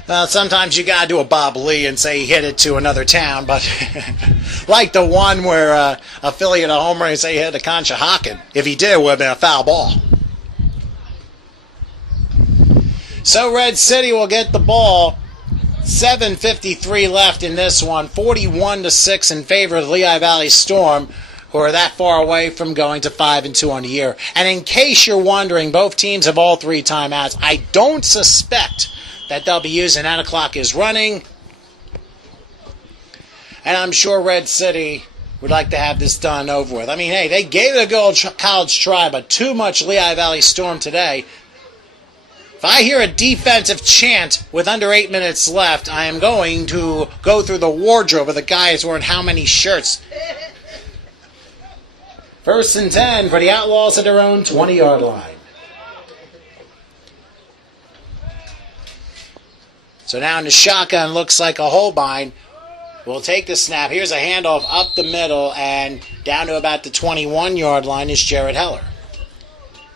Well, sometimes you got to do a Bob Lee and say he hit it to another town, but like the one where affiliate of home run say he hit to Conshohocken. If he did, it would have been a foul ball. So Red City will get the ball. 7:53 left in this one. 41-6 in favor of the Lehigh Valley Storm, who are that far away from going to 5-2 on the year. And in case you're wondering, both teams have all 3 timeouts. I don't suspect that they'll be using 9 o'clock is running. And I'm sure Red City would like to have this done over with. I mean, hey, they gave it a good old college try, but too much Lehigh Valley Storm today. If I hear a defensive chant with under 8 minutes left, I am going to go through the wardrobe of the guys wearing how many shirts. 1st and 10 for the Outlaws at their own 20-yard line. So now in the shotgun, looks like a Holbein will take the snap. Here's a handoff up the middle, and down to about the 21-yard line is Jared Heller.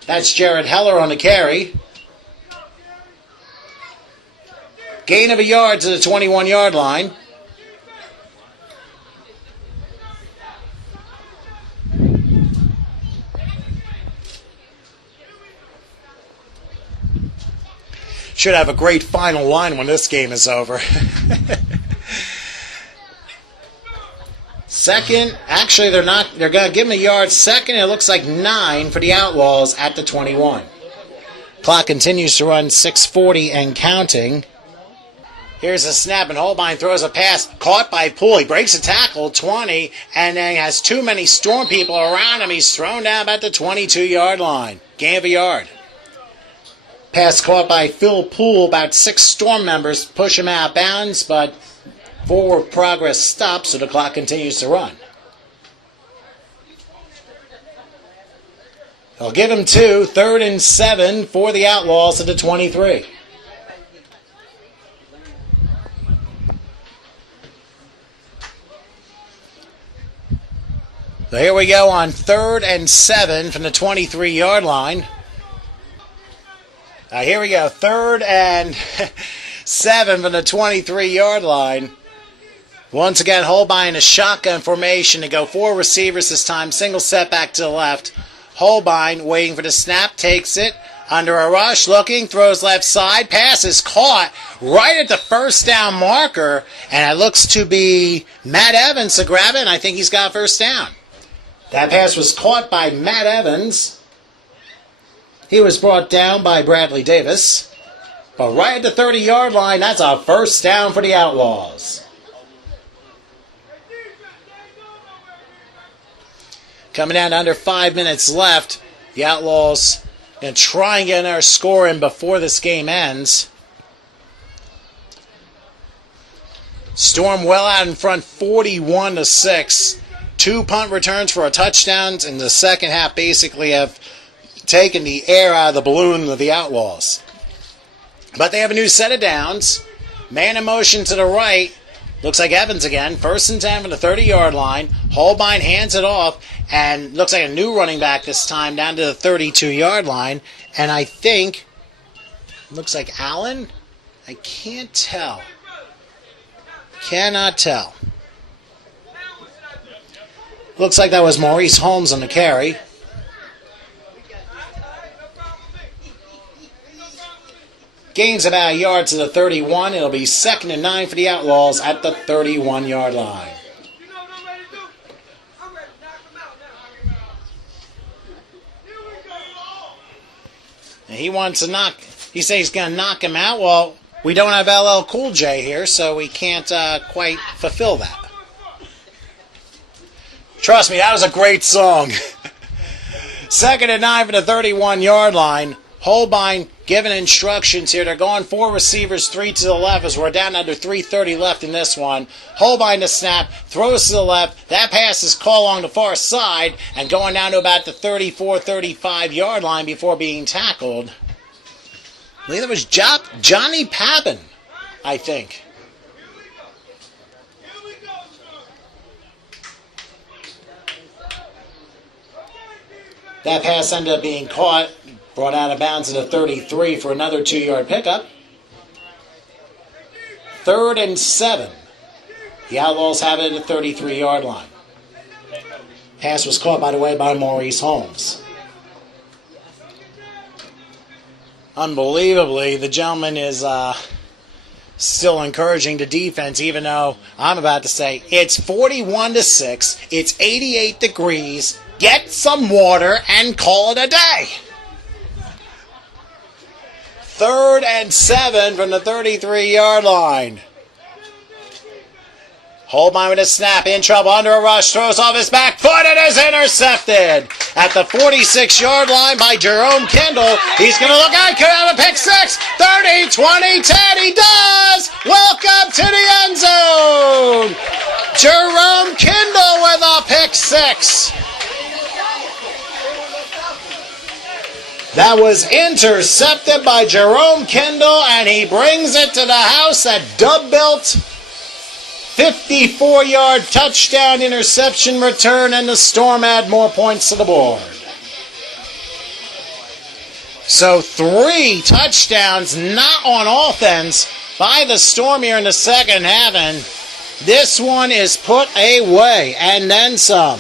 That's Jared Heller on the carry. Gain of a yard to the 21-yard line. Should have a great final line when this game is over. Second, actually they're not. They're going to give him a yard. Second, it looks like 9 for the Outlaws at the 21. Clock continues to run 6:40 and counting. Here's a snap, and Holbein throws a pass. Caught by Poole. He breaks a tackle, 20, and then has too many Storm people around him. He's thrown down about the 22-yard line. Gain of a yard. Pass caught by Phil Poole. About 6 Storm members push him out of bounds, but forward progress stops, so the clock continues to run. They'll give him 2. 3rd and 7 for the Outlaws at the 23. So here we go on 3rd and 7 from the 23-yard line. Here we go, 3rd and 7 from the 23-yard line. Once again, Holbein in a shotgun formation to go 4 receivers this time. Single setback to the left. Holbein waiting for the snap, takes it. Under a rush, looking, throws left side. Pass is caught right at the first down marker. And it looks to be Matt Evans to grab it, and I think he's got first down. That pass was caught by Matt Evans. He was brought down by Bradley Davis. But right at the 30-yard line, that's a first down for the Outlaws. Coming down to under 5 minutes left, the Outlaws going to try and get another score in before this game ends. Storm well out in front, 41-6. 2 punt returns for a touchdowns in the second half basically have taken the air out of the balloon of the Outlaws. But they have a new set of downs. Man in motion to the right. Looks like Evans again. 1st and 10 from the 30-yard line. Holbein hands it off, and looks like a new running back this time down to the 32-yard line. And I think, looks like Allen? I can't tell. Cannot tell. Looks like that was Maurice Holmes on the carry. Gains about a yard to the 31. It'll be 2nd and 9 for the Outlaws at the 31-yard line. And he wants to knock. He says he's going to knock him out. Well, we don't have LL Cool J here, so we can't quite fulfill that. Trust me, that was a great song. 2nd and 9 for the 31-yard line. Holbein giving instructions here. They're going 4 receivers, 3 to the left as we're down under 3:30 left in this one. Holbein to snap, throws to the left. That pass is caught along the far side and going down to about the 34, 35-yard line before being tackled. I believe that was Johnny Pabin, I think. That pass ended up being caught. Brought out of bounds at the 33 for another 2-yard pickup. 3rd and 7. The Outlaws have it at the 33-yard line. Pass was caught, by the way, by Maurice Holmes. Unbelievably, the gentleman is still encouraging the defense, even though I'm about to say it's 41-6. It's 88 degrees. Get some water and call it a day. 3rd and 7 from the 33-yard line. Holbein with a snap, in trouble, under a rush, throws off his back foot, and is intercepted at the 46-yard line by Jerome Kendall. He's going to look out, could have a pick 6, 30, 20, 10, he does! Welcome to the end zone! Jerome Kendall with a pick 6. That was intercepted by Jerome Kendall, and he brings it to the house at Dub-Belt. 54-yard touchdown interception return, and the Storm add more points to the board. So 3 touchdowns not on offense by the Storm here in the second half, and this one is put away, and then some.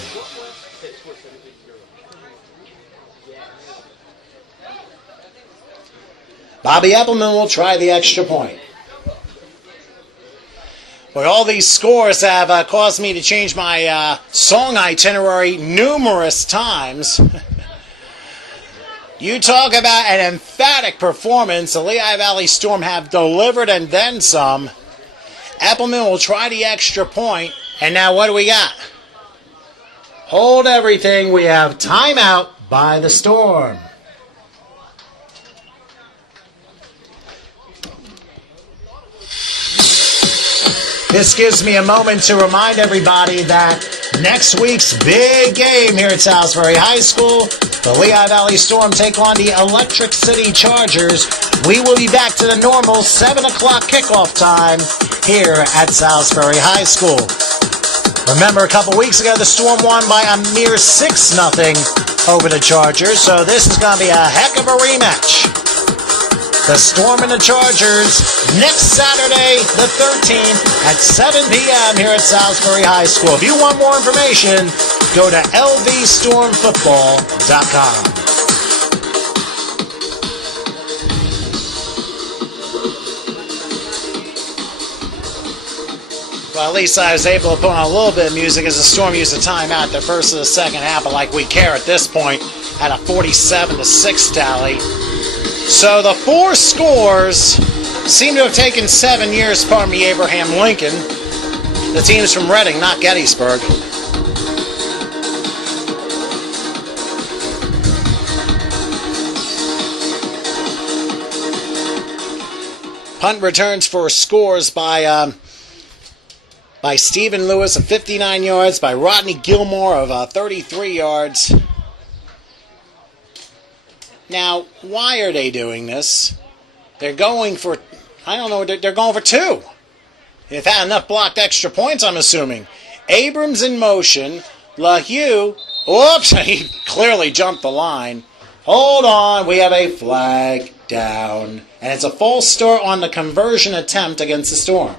Bobby Eppelman will try the extra point. Well, all these scores have caused me to change my song itinerary numerous times. You talk about an emphatic performance. The Lehigh Valley Storm have delivered and then some. Eppelman will try the extra point. And now what do we got? Hold everything. We have timeout by the Storm. This gives me a moment to remind everybody that next week's big game here at Salisbury High School, the Lehigh Valley Storm take on the Electric City Chargers. We will be back to the normal 7 o'clock kickoff time here at Salisbury High School. Remember, a couple weeks ago, the Storm won by a mere 6-0 over the Chargers, so this is going to be a heck of a rematch. The Storm and the Chargers next Saturday, the 13th at 7 p.m. here at Salisbury High School. If you want more information, go to lvstormfootball.com. Well, at least I was able to put on a little bit of music as the Storm used a timeout the first of the second half, but like we care at this point at a 47-6 tally. So the 4 scores seem to have taken 7 years, pardon me, Abraham Lincoln. The team's from Reading, not Gettysburg. Punt returns for scores by Stephen Lewis of 59 yards, by Rodney Gilmore of 33 yards. Now, why are they doing this? They're going for, I don't know, they're going for 2. They've had enough blocked extra points, I'm assuming. Abrams in motion. LaHue. Whoops, he clearly jumped the line. Hold on, we have a flag down. And it's a false start on the conversion attempt against the Storm.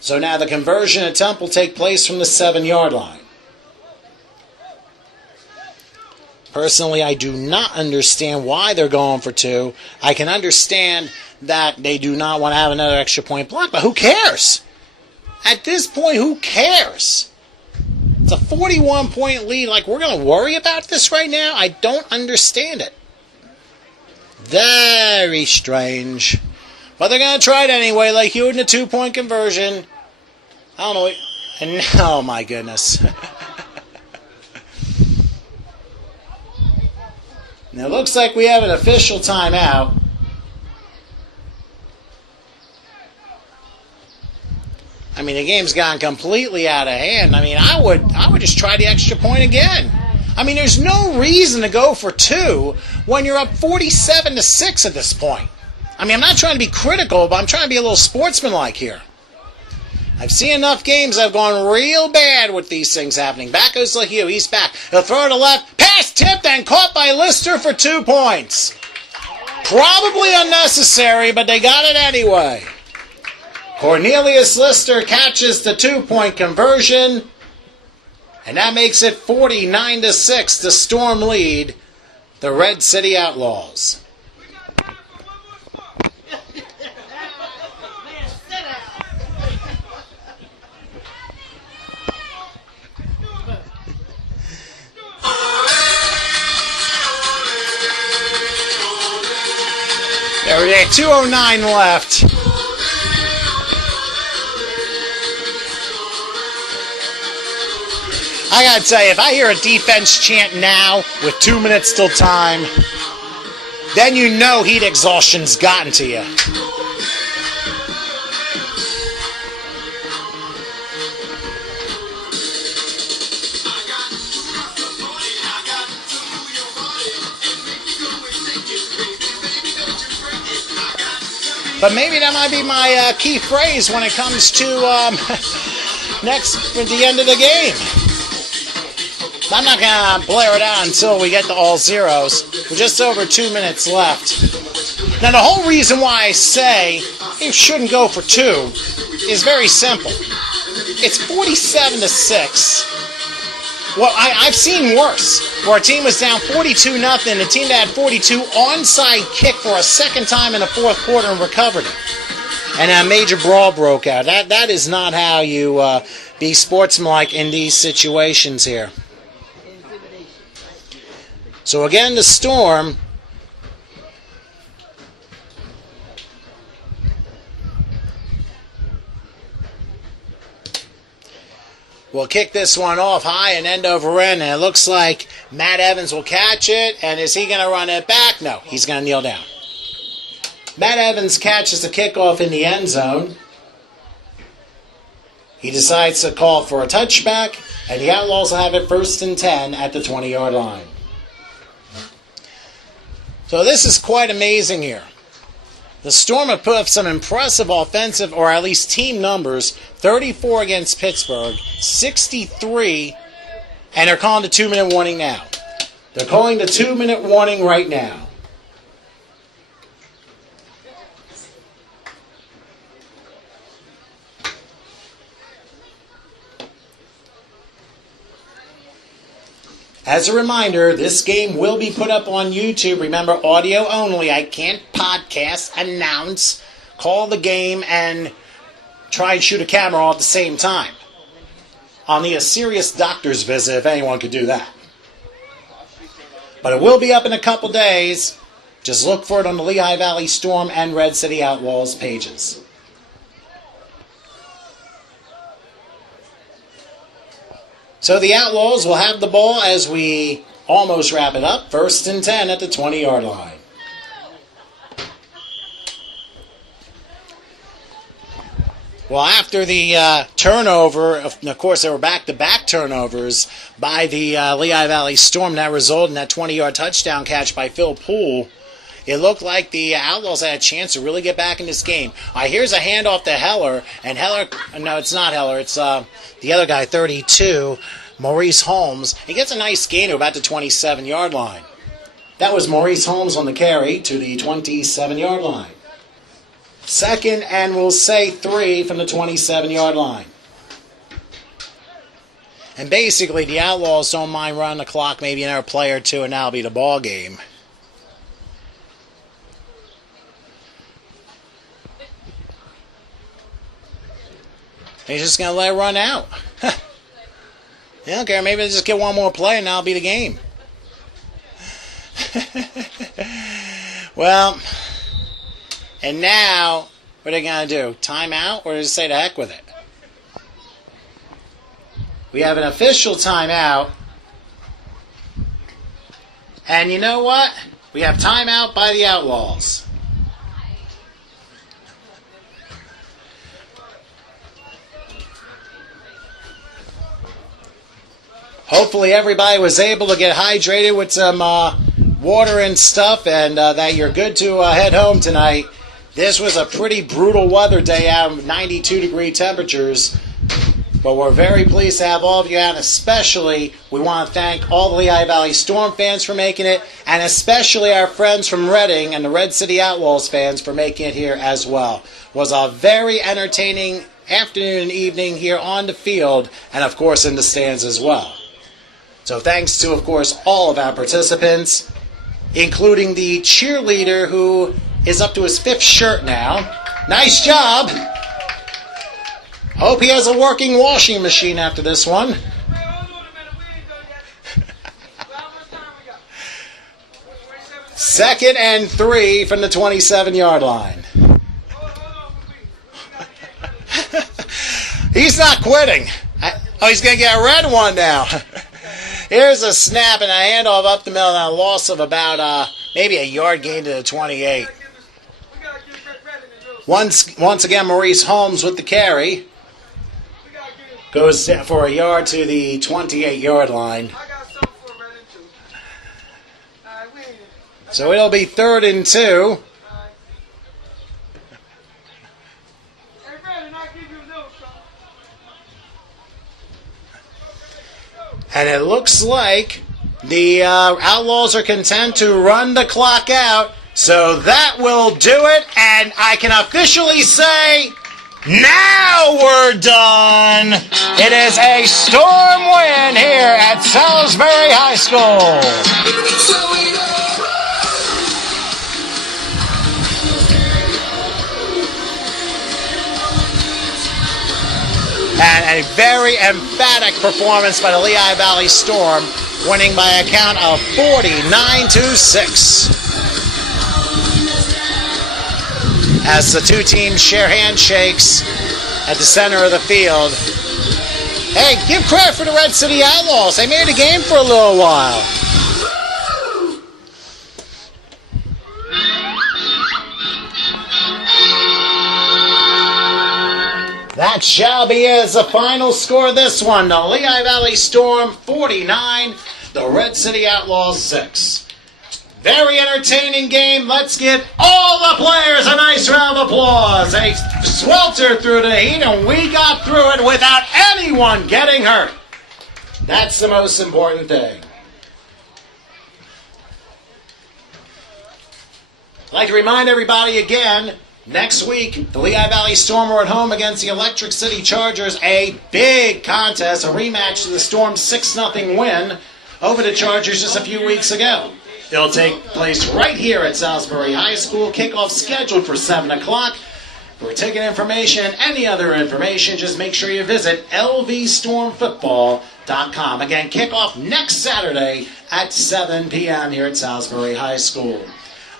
So now the conversion attempt will take place from the 7-yard line. Personally, I do not understand why they're going for 2. I can understand that they do not want to have another extra point block, but who cares? At this point, who cares? It's a 41-point lead. Like, we're going to worry about this right now? I don't understand it. Very strange. But they're going to try it anyway, like you in the 2-point conversion. I don't know. And oh, my goodness. Now, it looks like we have an official timeout. I mean, the game's gone completely out of hand. I mean, I would just try the extra point again. I mean, there's no reason to go for 2 when you're up 47-6 at this point. I mean, I'm not trying to be critical, but I'm trying to be a little sportsmanlike here. I've seen enough games that have gone real bad with these things happening. Back goes LaHue. He's back. He'll throw it to left. Pass tipped and caught by Lister for 2 points. Probably unnecessary, but they got it anyway. Cornelius Lister catches the 2-point conversion. And that makes it 49-6. The Storm lead the Red City Outlaws. There we go, 2:09 left. I gotta tell you, if I hear a defense chant now with 2 minutes till time, then you know heat exhaustion's gotten to you. But maybe that might be my key phrase when it comes to next at the end of the game. I'm not going to blare it out until we get to all zeros. We're just over 2 minutes left. Now, the whole reason why I say you shouldn't go for 2 is very simple. It's 47-6. Well, I've seen worse, where a team was down 42-0, a team that had 42 onside kick for a second time in the fourth quarter and recovered it. And a major brawl broke out. That is not how you be sportsmanlike in these situations here. So again, the Storm will kick this one off high and end over end, and it looks like Matt Evans will catch it, and is he going to run it back? No, he's going to kneel down. Matt Evans catches the kickoff in the end zone. He decides to call for a touchback, and the Outlaws will have it 1st and 10 at the 20-yard line. So this is quite amazing here. The Storm have put up some impressive offensive, or at least team numbers, 34 against Pittsburgh, 63, and they're calling the 2-minute warning now. They're calling the 2-minute warning right now. As a reminder, this game will be put up on YouTube. Remember, audio only. I can't podcast, announce, call the game, and try and shoot a camera all at the same time. I'll need a serious doctor's visit if anyone could do that. But it will be up in a couple days. Just look for it on the Lehigh Valley Storm and Red City Outlaws pages. So the Outlaws will have the ball as we almost wrap it up. 1st and 10 at the 20-yard line. Well, after the turnover, of course, there were back-to-back turnovers by the Lehigh Valley Storm. That resulted in that 20-yard touchdown catch by Phil Poole it looked like the Outlaws had a chance to really get back in this game. Here's a handoff to Heller, and no, it's not Heller, it's the other guy, 32, Maurice Holmes. He gets a nice gain to about the 27-yard line. That was Maurice Holmes on the carry to the 27-yard line. Second, and we'll say 3 from the 27-yard line. And basically, the Outlaws don't mind running the clock, maybe another play or two, and that'll be the ball game. He's just going to let it run out. They don't care. Maybe they'll just get one more play, and that'll be the game. Well, and now, what are they going to do? Timeout, or just say to heck with it? We have an official timeout. And you know what? We have timeout by the Outlaws. Hopefully everybody was able to get hydrated with some water and stuff, and that you're good to head home tonight. This was a pretty brutal weather day out, 92-degree temperatures. But we're very pleased to have all of you out, and especially we want to thank all the Lehigh Valley Storm fans for making it, and especially our friends from Reading and the Red City Outlaws fans for making it here as well. It was a very entertaining afternoon and evening here on the field, and of course in the stands as well. So thanks to, of course, all of our participants, including the cheerleader who is up to his 5th shirt now. Nice job! Hope he has a working washing machine after this one. Second and 3 from the 27-yard line. He's not quitting. He's going to get a red one now. Here's a snap and a handoff up the middle and a loss of about maybe a yard gain to the 28. Once again, Maurice Holmes with the carry. Goes for a yard to the 28-yard line. So it'll be 3rd and 2. And it looks like the Outlaws are content to run the clock out. So that will do it. And I can officially say, now we're done. It is a Storm win here at Salisbury High School. And a very emphatic performance by the Lehigh Valley Storm, winning by a count of 49-6. As the two teams share handshakes at the center of the field. Hey, give credit for the Red City Outlaws. They made the game for a little while. That shall be as the final score of this one. The Lehigh Valley Storm 49, the Red City Outlaws 6. Very entertaining game. Let's give all the players a nice round of applause. They sweltered through the heat, and we got through it without anyone getting hurt. That's the most important thing. I'd like to remind everybody again, next week, the Lehigh Valley Storm are at home against the Electric City Chargers. A big contest, a rematch to the Storm's 6-0 win over the Chargers just a few weeks ago. It'll take place right here at Salisbury High School. Kickoff scheduled for 7 o'clock. For ticket information and any other information, just make sure you visit lvstormfootball.com. Again, kickoff next Saturday at 7 p.m. here at Salisbury High School.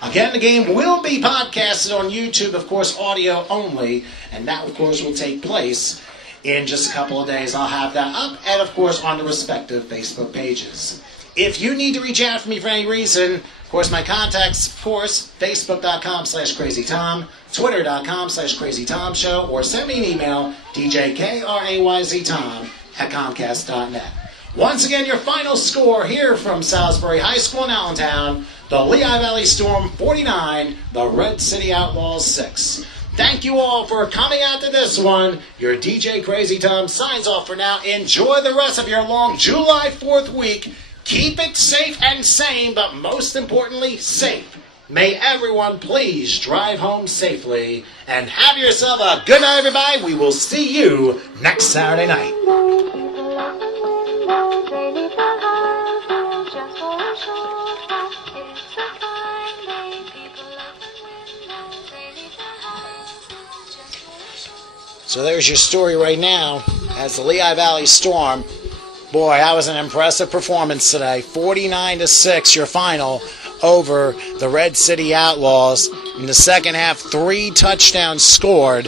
Again, the game will be podcasted on YouTube, of course, audio only, and that, of course, will take place in just a couple of days. I'll have that up and, of course, on the respective Facebook pages. If you need to reach out for me for any reason, of course, my contacts, of course, facebook.com/crazytom, twitter.com/crazytomshow, or send me an email, djkrayztom@comcast.net. Once again, your final score here from Salisbury High School in Allentown, the Lehigh Valley Storm 49, the Red City Outlaws 6. Thank you all for coming out to this one. Your DJ Crazy Tom signs off for now. Enjoy the rest of your long July 4th week. Keep it safe and sane, but most importantly, safe. May everyone please drive home safely and have yourself a good night, everybody. We will see you next Saturday night. So there's your story right now as the Lehigh Valley Storm. Boy, that was an impressive performance today. 49-6, your final over the Red City Outlaws. In the second half, 3 touchdowns scored.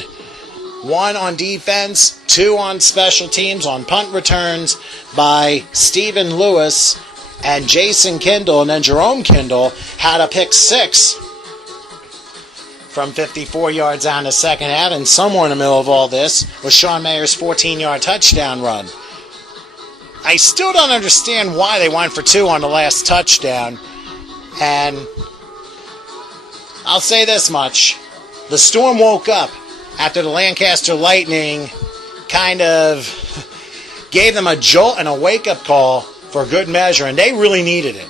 1 on defense, 2 on special teams, on punt returns by Stephen Lewis and Jason Kindle. And then Jerome Kindle had a pick 6 from 54 yards down the second half. And somewhere in the middle of all this was Sean Mayer's 14-yard touchdown run. I still don't understand why they went for 2 on the last touchdown. And I'll say this much. The Storm woke up after the Lancaster Lightning kind of gave them a jolt and a wake-up call for good measure, and they really needed it.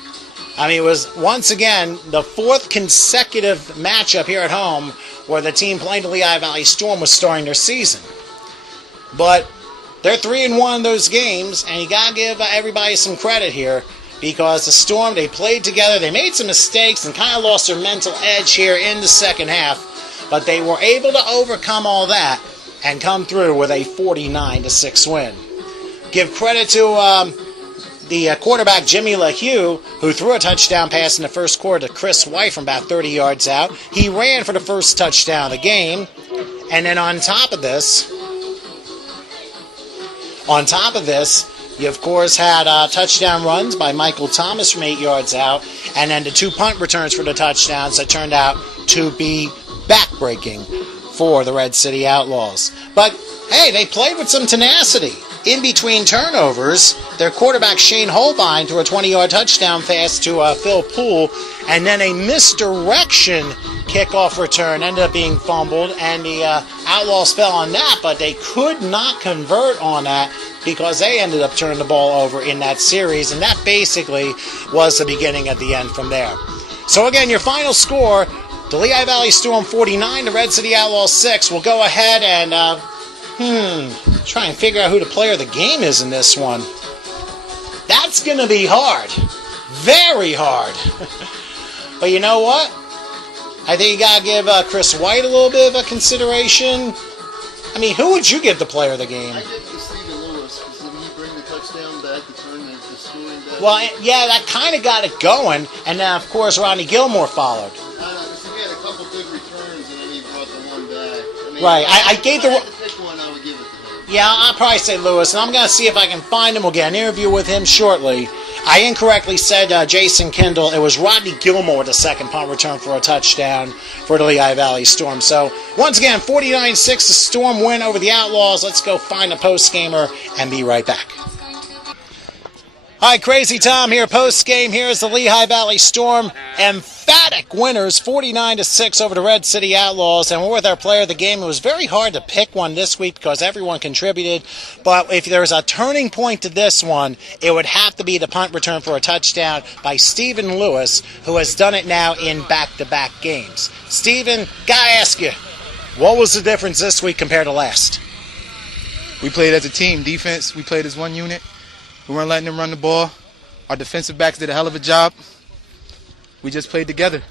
I mean, it was, once again, the 4th consecutive matchup here at home where the team playing the Lehigh Valley Storm was starting their season. But they're 3-1 in those games, and you got to give everybody some credit here. Because the Storm, they played together, they made some mistakes and kind of lost their mental edge here in the second half. But they were able to overcome all that and come through with a 49-6 win. Give credit to the quarterback, Jimmy LaHue, who threw a touchdown pass in the first quarter to Chris White from about 30 yards out. He ran for the first touchdown of the game. And then on top of this, you, of course, had touchdown runs by Michael Thomas from 8 yards out, and then the 2 punt returns for the touchdowns that turned out to be backbreaking for the Red City Outlaws. But, hey, they played with some tenacity. In between turnovers, their quarterback Shane Holbein threw a 20-yard touchdown pass to Phil Poole, and then a misdirection kickoff return ended up being fumbled, and the Outlaws fell on that, but they could not convert on that because they ended up turning the ball over in that series, and that basically was the beginning of the end from there. So again, your final score, the Lehigh Valley Storm 49, the Red City Outlaws 6. We'll go ahead and try and figure out who the player of the game is in this one. That's going to be hard. Very hard. But you know what? I think you got to give Chris White a little bit of a consideration. I mean, who would you give the player of the game? I give it to Stephen Lewis, because didn't he bring the touchdown back to turn the scoring back? Well, yeah, that kind of got it going, and then, of course, Ronnie Gilmore followed. So he had a couple good returns, and then he brought the one back. I mean, Right, I gave the... If I had to pick one, I would give it to him. Yeah, I'll probably say Lewis, and I'm going to see if I can find him. We'll get an interview with him shortly. I incorrectly said Jason Kindle. It was Rodney Gilmore with the second punt return for a touchdown for the Lehigh Valley Storm. So, once again, 49-6, the Storm win over the Outlaws. Let's go find a post-gamer and be right back. Hi, Crazy Tom here, post-game. Here's the Lehigh Valley Storm. Emphatic winners, 49-6 over the Red City Outlaws. And we're with our player of the game. It was very hard to pick one this week because everyone contributed. But if there's a turning point to this one, it would have to be the punt return for a touchdown by Stephen Lewis, who has done it now in back-to-back games. Stephen, gotta ask you, what was the difference this week compared to last? We played as a team. Defense, we played as one unit. We weren't letting them run the ball. Our defensive backs did a hell of a job. We just played together.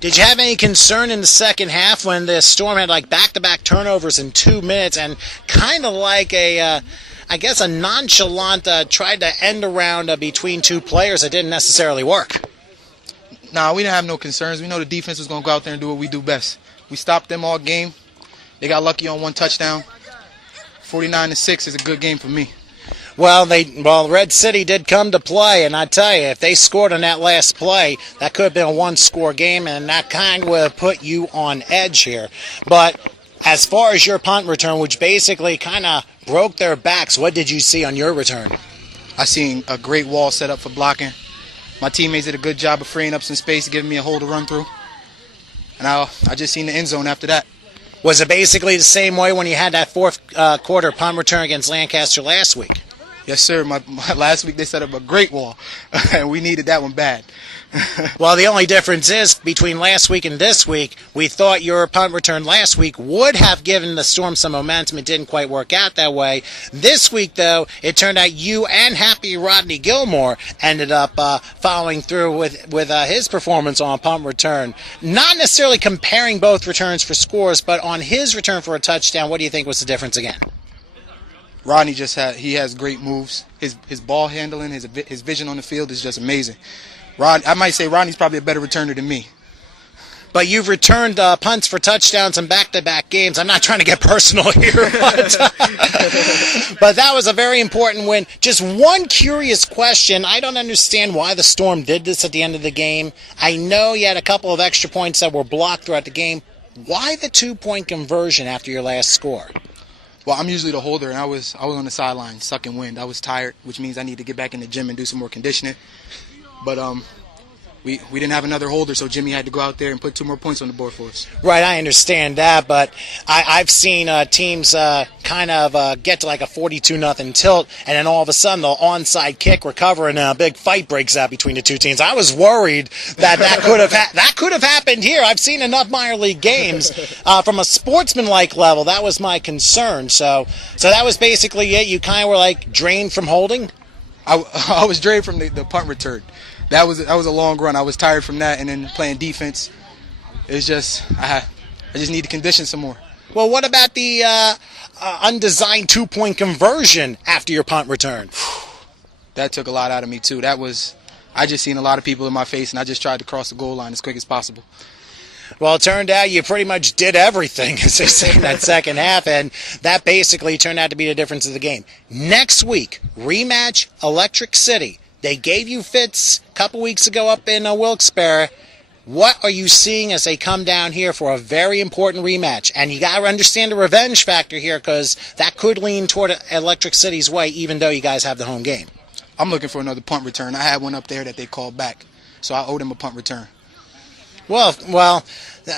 Did you have any concern in the second half when the Storm had like back-to-back turnovers in 2 minutes and kind of like a nonchalant tried to end around between 2 players that didn't necessarily work? Nah, we didn't have no concerns. We know the defense was going to go out there and do what we do best. We stopped them all game. They got lucky on 1 touchdown. 49-6 is a good game for me. Well, Red City did come to play, and I tell you, if they scored on that last play, that could have been a 1-score game, and that kind of would have put you on edge here. But as far as your punt return, which basically kind of broke their backs, what did you see on your return? I seen a great wall set up for blocking. My teammates did a good job of freeing up some space, giving me a hole to run through. And I just seen the end zone after that. Was it basically the same way when you had that fourth quarter punt return against Lancaster last week? Yes, sir. My last week they set up a great wall, and we needed that one bad. Well, the only difference is between last week and this week, we thought your punt return last week would have given the Storm some momentum. It didn't quite work out that way. This week, though, it turned out you and Happy Rodney Gilmore ended up following through with his performance on punt return. Not necessarily comparing both returns for scores, but on his return for a touchdown, what do you think was the difference again? Rodney he has great moves. His ball handling, his vision on the field is just amazing. I might say Rodney's probably a better returner than me. But you've returned punts for touchdowns in back-to-back games. I'm not trying to get personal here, but that was a very important win. Just one curious question. I don't understand why the Storm did this at the end of the game. I know you had a couple of extra points that were blocked throughout the game. Why the 2-point conversion after your last score? Well, I'm usually the holder, and I was on the sideline sucking wind. I was tired, which means I need to get back in the gym and do some more conditioning. But we didn't have another holder, so Jimmy had to go out there and put 2 more points on the board for us. Right, I understand that, but I've seen teams kind of get to like a 42-0 tilt, and then all of a sudden the onside kick recover, and a big fight breaks out between the two teams. I was worried that could have happened here. I've seen enough minor league games from a sportsmanlike level. That was my concern. So that was basically it. You kind of were like drained from holding. I was drained from the punt return. That was a long run. I was tired from that, and then playing defense. It's just I just need to condition some more. Well, what about the undesigned 2-point conversion after your punt return? That took a lot out of me too. I just seen a lot of people in my face, and I just tried to cross the goal line as quick as possible. Well, it turned out you pretty much did everything, as they say, in that second half, and that basically turned out to be the difference of the game. Next week, rematch, Electric City. They gave you fits a couple weeks ago up in Wilkes-Barre. What are you seeing as they come down here for a very important rematch? And you got to understand the revenge factor here, because that could lean toward Electric City's way, even though you guys have the home game. I'm looking for another punt return. I had one up there that they called back, so I owed him a punt return. Well,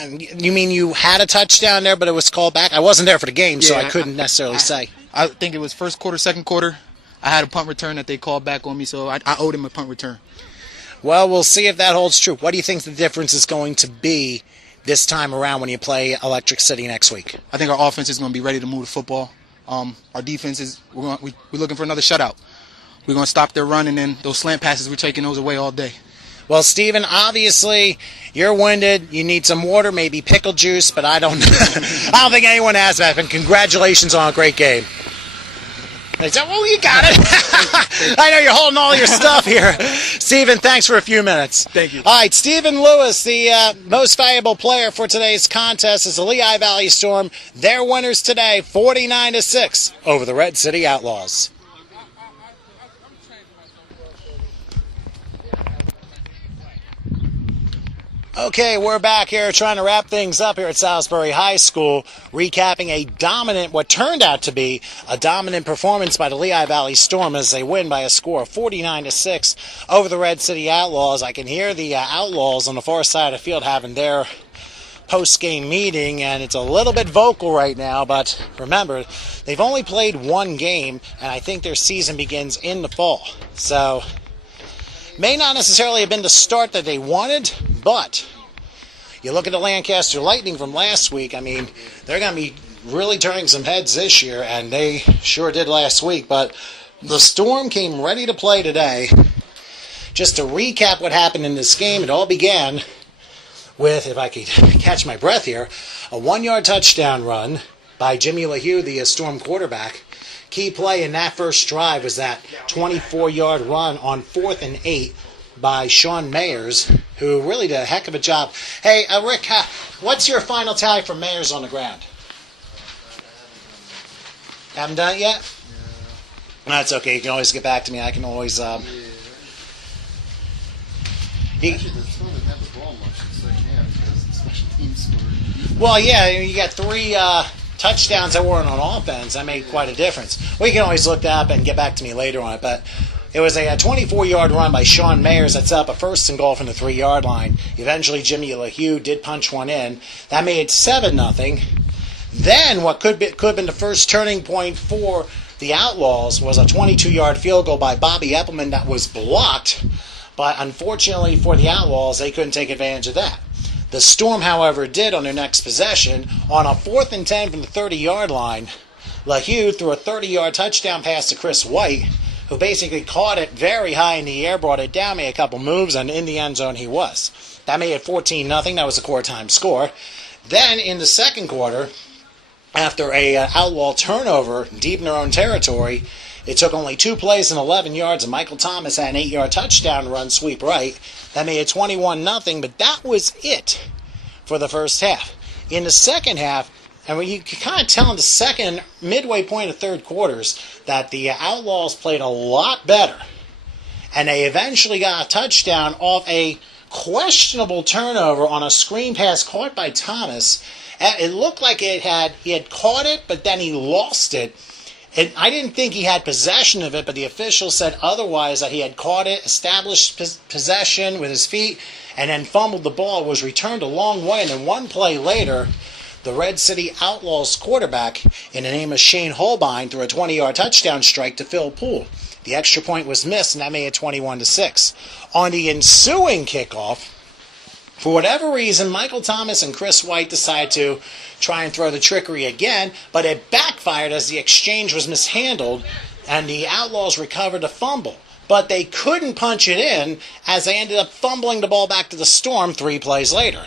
you mean you had a touchdown there, but it was called back? I wasn't there for the game, so I couldn't necessarily say. I think it was first quarter, second quarter. I had a punt return that they called back on me, so I owed him a punt return. Well, we'll see if that holds true. What do you think the difference is going to be this time around when you play Electric City next week? I think our offense is going to be ready to move the football. Our defense is we're looking for another shutout. We're going to stop their run, and then those slant passes, we're taking those away all day. Well, Steven, obviously you're winded. You need some water, maybe pickle juice, but I don't think anyone has that. And congratulations on a great game. They said, well, you got it. I know you're holding all your stuff here. Steven, thanks for a few minutes. Thank you. All right, Steven Lewis, the most valuable player for today's contest is the Lehigh Valley Storm. They're winners today, 49-6 over the Red City Outlaws. Okay, we're back here trying to wrap things up here at Salisbury High School, recapping what turned out to be a dominant performance by the Lehigh Valley Storm as they win by a score of 49-6 over the Red City Outlaws. I can hear the Outlaws on the far side of the field having their post-game meeting, and it's a little bit vocal right now, but remember, they've only played one game, and I think their season begins in the fall. So may not necessarily have been the start that they wanted, but you look at the Lancaster Lightning from last week, I mean, they're going to be really turning some heads this year, and they sure did last week, but the Storm came ready to play today. Just to recap what happened in this game, it all began with, if I could catch my breath here, a 1-yard touchdown run by Jimmy LeHue, the Storm quarterback. Key play in that first drive was that 24-yard run on 4th and 8 by Sean Mayers, who really did a heck of a job. Hey, Rick, what's your final tally for Mayers on the ground? Haven't done it yet? No. That's okay. You can always get back to me. I can always... Actually, the Storm didn't have the ball much in the second half because the special teams scored. Well, yeah, you got 3... touchdowns that weren't on offense, that made quite a difference. We can always look that up and get back to me later on it, but It was a 24-yard run by Sean Mayers that set up a first and goal from the 3-yard line. Eventually, Jimmy Lehigh did punch one in. That made it 7-0. Then, what could have been the first turning point for the Outlaws was a 22-yard field goal by Bobby Eppelman that was blocked. But unfortunately for the Outlaws, they couldn't take advantage of that. The Storm, however, did on their next possession. On a 4th and 10 from the 30-yard line, Lehigh threw a 30-yard touchdown pass to Chris White, who basically caught it very high in the air, brought it down, made a couple moves, and in the end zone he was. That made it 14-0. That was a quarter-time score. Then in the second quarter, after a Outlaw turnover deep in their own territory, it took only 2 plays and 11 yards, and Michael Thomas had an 8-yard touchdown run sweep right. That made it 21-0, but that was it for the first half. In the second half, and you can kind of tell in the second, midway point of third quarters, that the Outlaws played a lot better. And they eventually got a touchdown off a questionable turnover on a screen pass caught by Thomas. It looked like he had caught it, but then he lost it. And I didn't think he had possession of it, but the official said otherwise, that he had caught it, established possession with his feet, and then fumbled the ball. It was returned a long way, and then one play later, the Red City Outlaws quarterback, in the name of Shane Holbein, threw a 20-yard touchdown strike to Phil Poole. The extra point was missed, and that made it 21-6. On the ensuing kickoff, for whatever reason, Michael Thomas and Chris White decided to try and throw the trickery again, but it backfired as the exchange was mishandled, and the Outlaws recovered a fumble. But they couldn't punch it in, as they ended up fumbling the ball back to the Storm 3 plays later.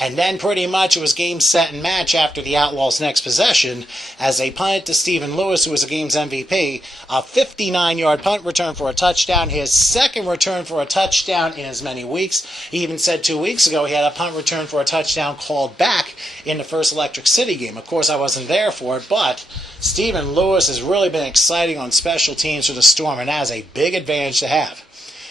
And then pretty much it was game, set, and match after the Outlaws' next possession, as they punted to Stephen Lewis, who was the game's MVP, a 59-yard punt return for a touchdown, his second return for a touchdown in as many weeks. He even said 2 weeks ago he had a punt return for a touchdown called back in the first Electric City game. Of course, I wasn't there for it, but Stephen Lewis has really been exciting on special teams for the Storm, and that is a big advantage to have.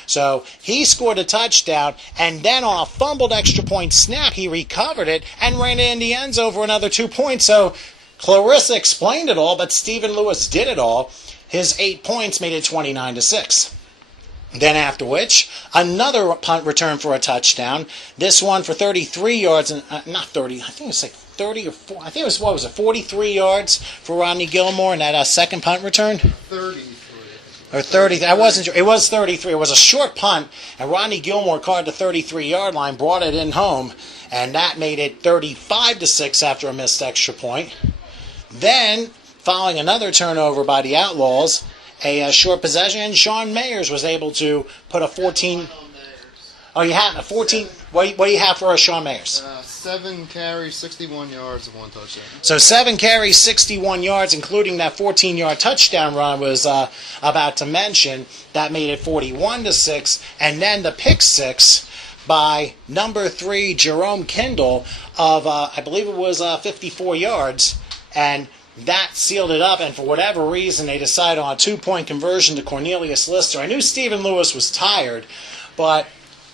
So he scored a touchdown, and then on a fumbled extra point snap, he recovered it and ran it in the end zone for another 2 points. So Clarissa explained it all, but Stephen Lewis did it all. His 8 points made it 29-6. Then after which, another punt return for a touchdown. This one for 33 yards, and not 30. I think it was like 30 or 4. I think it was 43 yards for Rodney Gilmore in that second punt return. 30. Or 30. I wasn't sure. It was 33. It was a short punt, and Rodney Gilmore caught the 33-yard line, brought it in home, and that made it 35-6 after a missed extra point. Then, following another turnover by the Outlaws, a short possession, and Sean Mayers was able to put a 14. Oh, you have a 14. What do you have for Sean Mayers? 7 carries, 61 yards, and 1 touchdown. So 7 carries, 61 yards, including that 14-yard touchdown run was about to mention. That made it 41-6. And then the pick six by number 3, Jerome Kendall, of, I believe it was 54 yards. And that sealed it up, and for whatever reason, they decided on a 2-point conversion to Cornelius Lister. I knew Stephen Lewis was tired, but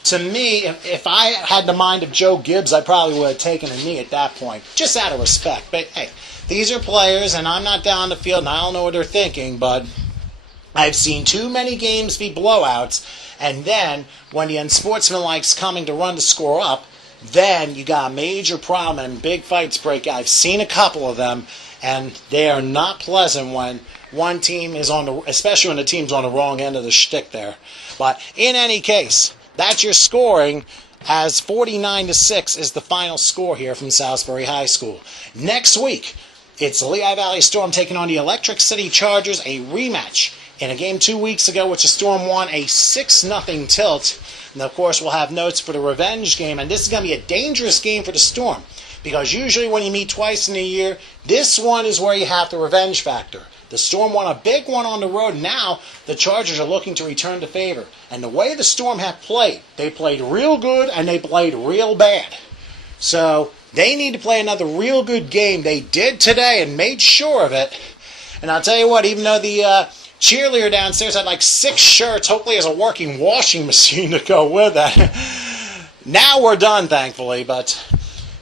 to me, if I had the mind of Joe Gibbs, I probably would have taken a knee at that point, just out of respect. But hey, these are players, and I'm not down the field, and I don't know what they're thinking, but I've seen too many games be blowouts, and then when the unsportsmanlike's coming to run the score up, then you got a major problem, and big fights break out. I've seen a couple of them, and they are not pleasant when one team is especially when the team's on the wrong end of the shtick there. But in any case, that's your scoring, as 49-6 is the final score here from Salisbury High School. Next week, it's the Lehigh Valley Storm taking on the Electric City Chargers, a rematch in a game 2 weeks ago, which the Storm won a 6-0 tilt. And of course, we'll have notes for the revenge game, and this is going to be a dangerous game for the Storm, because usually when you meet twice in a year, this one is where you have the revenge factor. The Storm won a big one on the road. Now the Chargers are looking to return the favor. And the way the Storm have played, they played real good and they played real bad. So they need to play another real good game. They did today and made sure of it. And I'll tell you what, even though the cheerleader downstairs had like 6 shirts, hopefully has a working washing machine to go with that. Now we're done, thankfully. But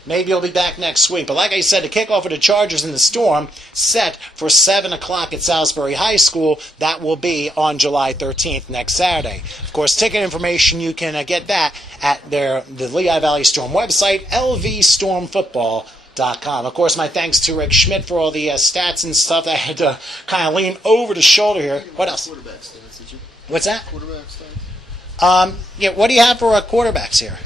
maybe you'll be back next week. But like I said, the kickoff of the Chargers and the Storm set for 7 o'clock at Salisbury High School. That will be on July 13th, next Saturday. Of course, ticket information, you can get that at the Lehigh Valley Storm website, lvstormfootball.com. Of course, my thanks to Rick Schmidt for all the stats and stuff. I had to kind of lean over the shoulder here. What else? Quarterback stats, did you? What's that? Quarterback stats? What do you have for quarterbacks here?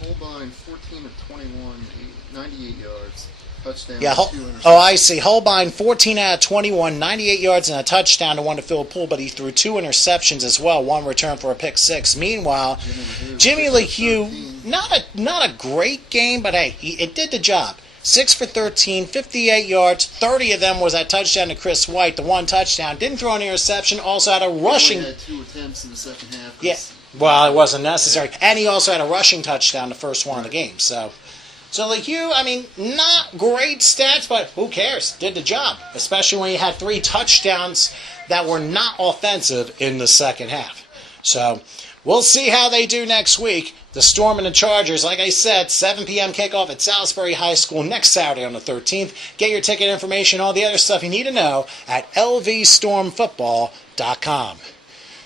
Holbein, 14 of 21, 98 yards, touchdown, Yeah, 2 interceptions. oh, I see. Holbein, 14 out of 21, 98 yards and a touchdown to one to Phil Poole, but he threw 2 interceptions as well, 1 return for a pick 6. Meanwhile, Jimmy LeHue, not a great game, but hey, it did the job. 6 for 13, 58 yards, 30 of them was that touchdown to Chris White, the 1 touchdown. Didn't throw an interception, also had a rushing... He had 2 attempts in the second half. Yeah, well, it wasn't necessary. And he also had a rushing touchdown, the first one of the game. So LeHue, I mean, not great stats, but who cares? Did the job, especially when he had 3 touchdowns that were not offensive in the second half. So we'll see how they do next week. The Storm and the Chargers, like I said, 7 p.m. kickoff at Salisbury High School next Saturday on the 13th. Get your ticket information, all the other stuff you need to know at lvstormfootball.com.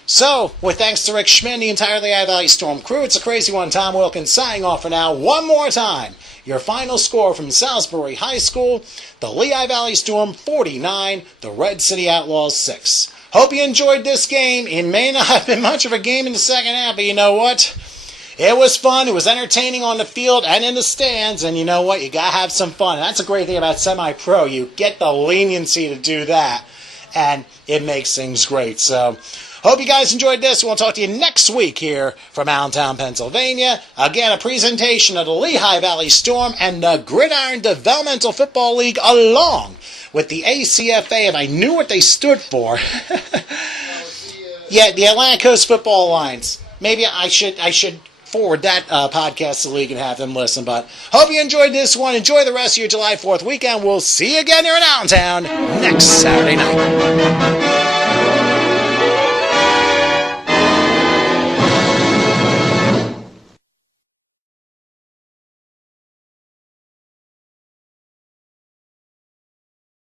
So, with thanks to Rick Schmidt and the entire Lehigh Valley Storm crew, it's a crazy one. Tom Wilkins signing off for now. One more time, your final score from Salisbury High School, the Lehigh Valley Storm 49, the Red City Outlaws 6. Hope you enjoyed this game. It may not have been much of a game in the second half, but you know what? It was fun. It was entertaining on the field and in the stands. And you know what? You got to have some fun. And that's a great thing about semi-pro. You get the leniency to do that. And it makes things great. So, hope you guys enjoyed this. We'll talk to you next week here from Allentown, Pennsylvania. Again, a presentation of the Lehigh Valley Storm and the Gridiron Developmental Football League along with the ACFA. If I knew what they stood for. Yeah, the Atlantic Coast Football Alliance. Maybe I should forward that podcast to the league and have them listen. But hope you enjoyed this one. Enjoy the rest of your July 4th weekend. We'll see you again here in Allentown next Saturday night.